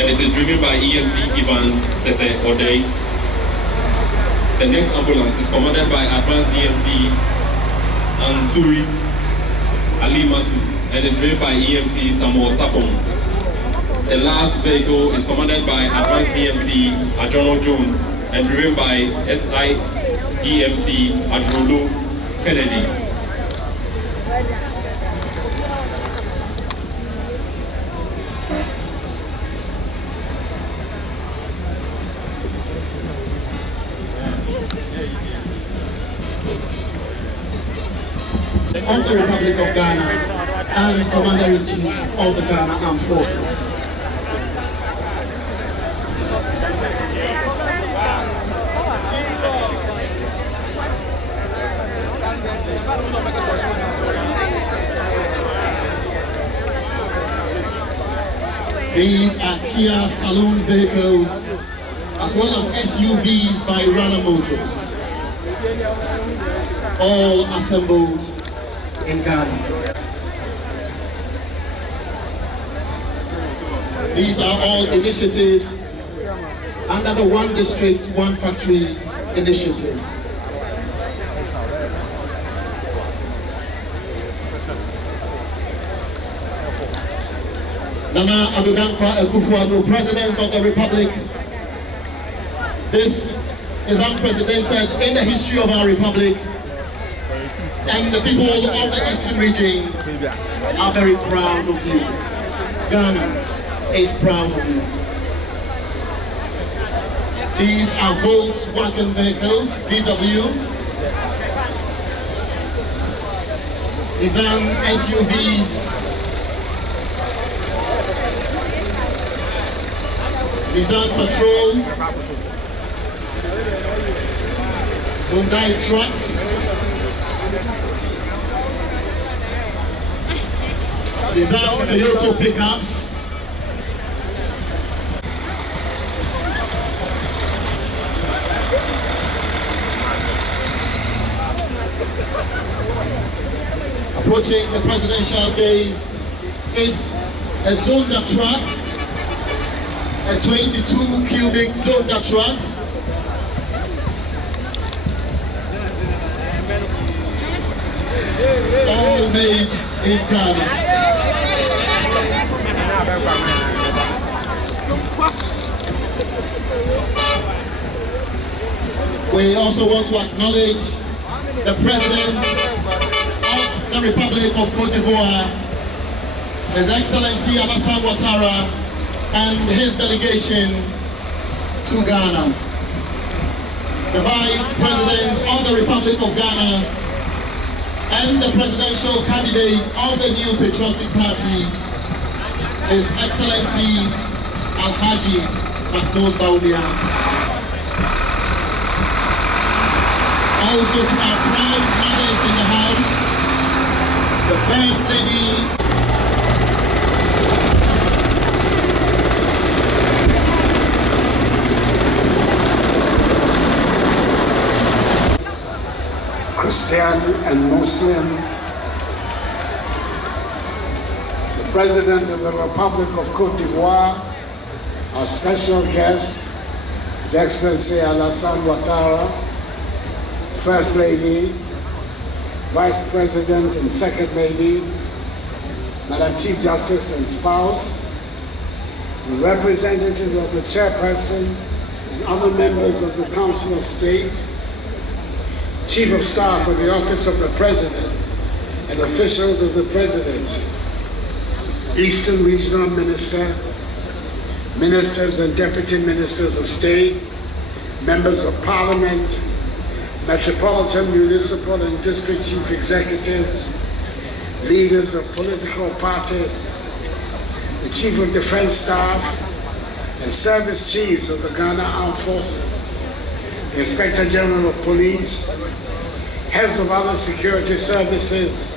and it is driven by EMT Evans Tete Odei. The next ambulance is commanded by Advanced EMT Anturi Ali Matu and is driven by EMT Samuel Sapong. The last vehicle is commanded by Advanced EMT Ajono Jones and driven by SI EMT Adrolo Kennedy. Of the Republic of Ghana and Commander-in-Chief of the Ghana Armed Forces. These are Kia saloon vehicles as well as SUVs by Rana Motors, all assembled in Ghana. These are all initiatives under the One District, One Factory initiative. Nana Addo Dankwa Akufo-Addo, President of the Republic. This is unprecedented in the history of our Republic, and the people of the Eastern region are very proud of you. Ghana is proud of you. These are Volkswagen vehicles, VW, Nissan SUVs, Nissan Patrols, Hyundai trucks, Nissan Toyota pickups, approaching the presidential gaze is a Zonda truck, a 22 cubic Zonda truck. All made in Ghana. We also want to acknowledge the President of the Republic of Cote d'Ivoire, His Excellency Alassane Ouattara, and his delegation to Ghana. The Vice President of the Republic of Ghana and the presidential candidate of the new Patriotic Party, His Excellency Alhaji Mahmoud Bawumia. Also to our proud mothers in the house, the First Lady, Christian and Muslim, the President of the Republic of Cote d'Ivoire, our special guest, His Excellency Alassane Ouattara, First Lady, Vice President and Second Lady, Madam Chief Justice and spouse, the representative of the Chairperson and other members of the Council of State, Chief of Staff of the Office of the President and officials of the Presidency, Eastern Regional Minister, Ministers and Deputy Ministers of State, Members of Parliament, Metropolitan, Municipal and District Chief Executives, leaders of political parties, the Chief of Defense Staff, and Service Chiefs of the Ghana Armed Forces, the Inspector General of Police, heads of other security services,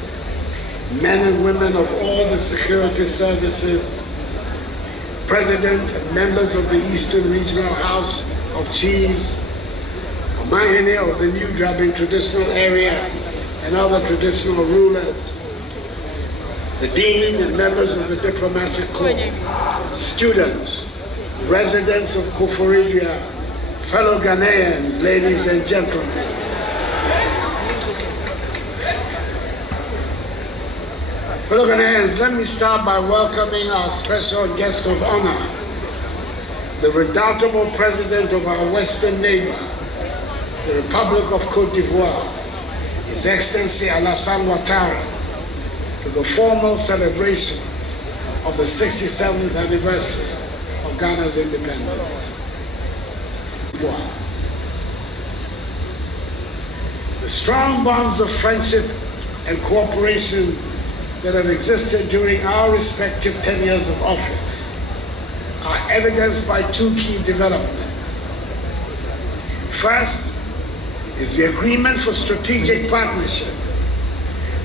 men and women of all the security services, President and members of the Eastern Regional House of Chiefs, Mahine of the New Drabin Traditional Area and other traditional rulers, the Dean and members of the Diplomatic Corps, students, residents of Koforidua, fellow Ghanaians, ladies and gentlemen. Fellow Ghanaians, let me start by welcoming our special guest of honor, the redoubtable president of our western neighbor, the Republic of Cote d'Ivoire, His Excellency Alassane Ouattara, to the formal celebrations of the 67th anniversary of Ghana's independence. The strong bonds of friendship and cooperation that have existed during our respective tenures of office are evidenced by two key developments. First is the agreement for strategic partnership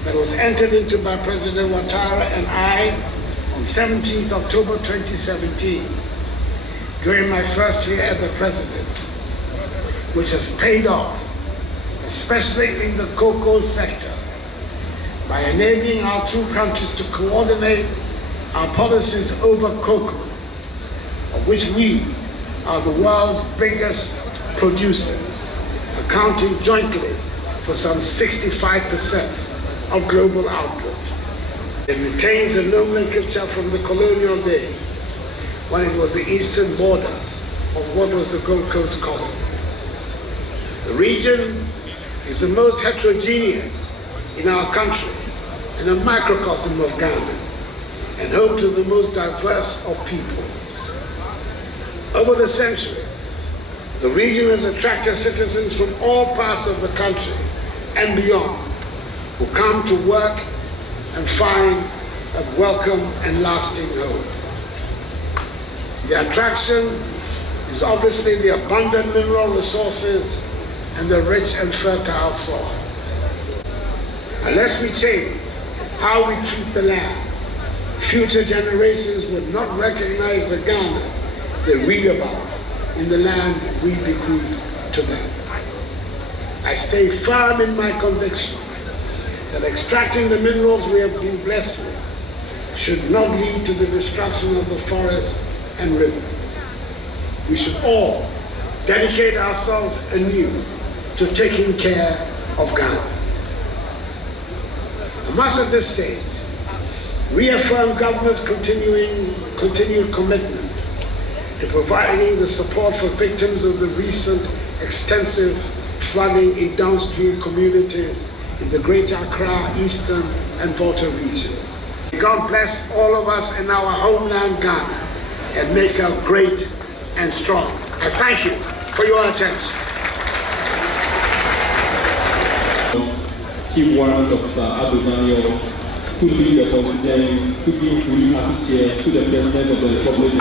that was entered into by President Ouattara and I on 17th October 2017 during my first year at the presidency, which has paid off, especially in the cocoa sector, by enabling our two countries to coordinate our policies over cocoa, of which we are the world's biggest producers, accounting jointly for some 65% of global output. It retains a nomenclature from the colonial days, when it was the eastern border of what was the Gold Coast colony. The region is the most heterogeneous in our country and a microcosm of Ghana, and home to the most diverse of peoples. Over the centuries, the region has attracted citizens from all parts of the country and beyond, who come to work and find a welcome and lasting home. The attraction is obviously the abundant mineral resources and the rich and fertile soils. Unless we change how we treat the land, future generations would not recognize the Ghana they read about in the land we bequeath to them. I stay firm in my conviction that extracting the minerals we have been blessed with should not lead to the destruction of the forests and rivers. We should all dedicate ourselves anew to taking care of Ghana. I must at this stage reaffirm government's continued commitment to providing the support for victims of the recent extensive flooding in downstream communities in the Greater Accra, Eastern and Volta regions. God bless all of us in our homeland Ghana and make us great and strong. I thank you for your attention. Chief Warrant Officer Abdul Daniel to lead the contingent to give fully happy chair to the President of the Republic.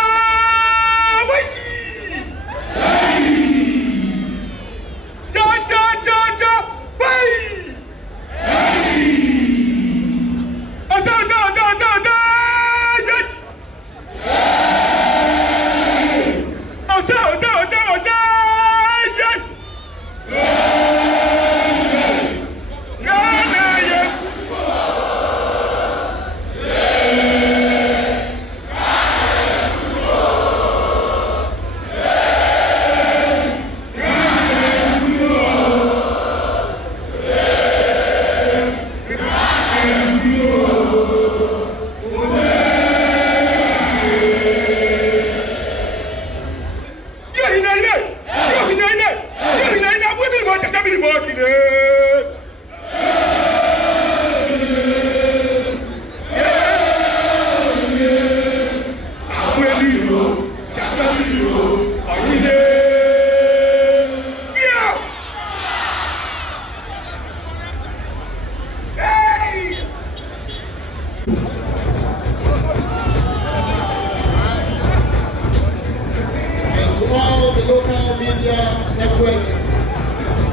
Local media networks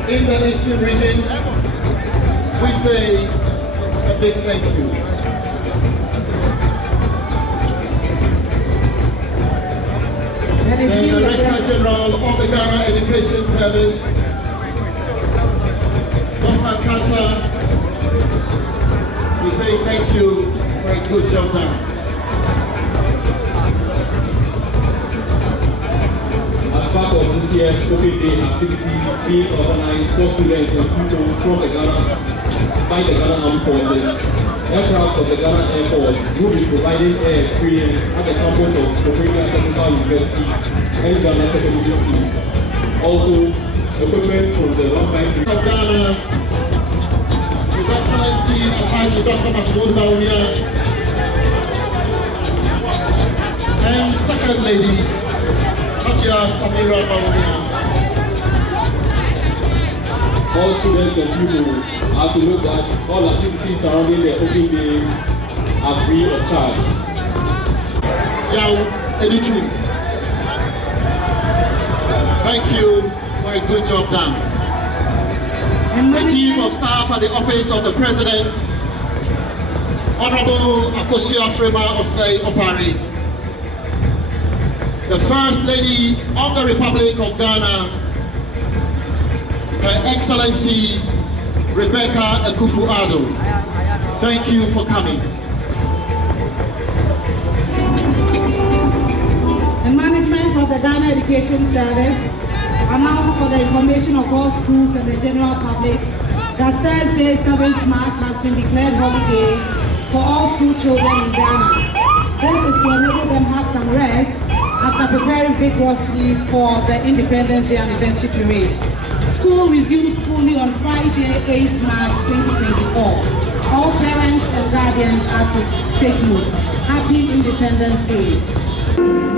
in the Eastern region, we say a big thank you. The Director General of the Ghana Education Service, Dr. Kansa, we say thank you for a good job done. As part of this year's Open Day activities being organized for students and people from the Ghana by the Ghana Armed Forces, aircraft of the Ghana Air Force will be providing air experience at the campus of Koforidua Technical University and Ghana Secondary School. Also, equipment from the one-time of Ghana, His Excellency Alhaji Dr. Mahmoud Bawumia, and Second Lady Samira Bawumia. All students and people have to look at all activities surrounding the Open Day are free of charge. Yao Edichu, thank you for a good job done. The Chief of Staff at the Office of the President, Honorable Akosua Frema Osei Opari, the First Lady of the Republic of Ghana, Her Excellency Rebecca Akufo-Addo. Thank you for coming. The management of the Ghana Education Service announces for the information of all schools and the general public that Thursday, 7th March has been declared holiday for all school children in Ghana. This is to enable them have some rest after preparing vigorously for the Independence Day anniversary parade. School resumes fully on Friday, 8th March 2024. All parents and guardians are to take note. Happy Independence Day.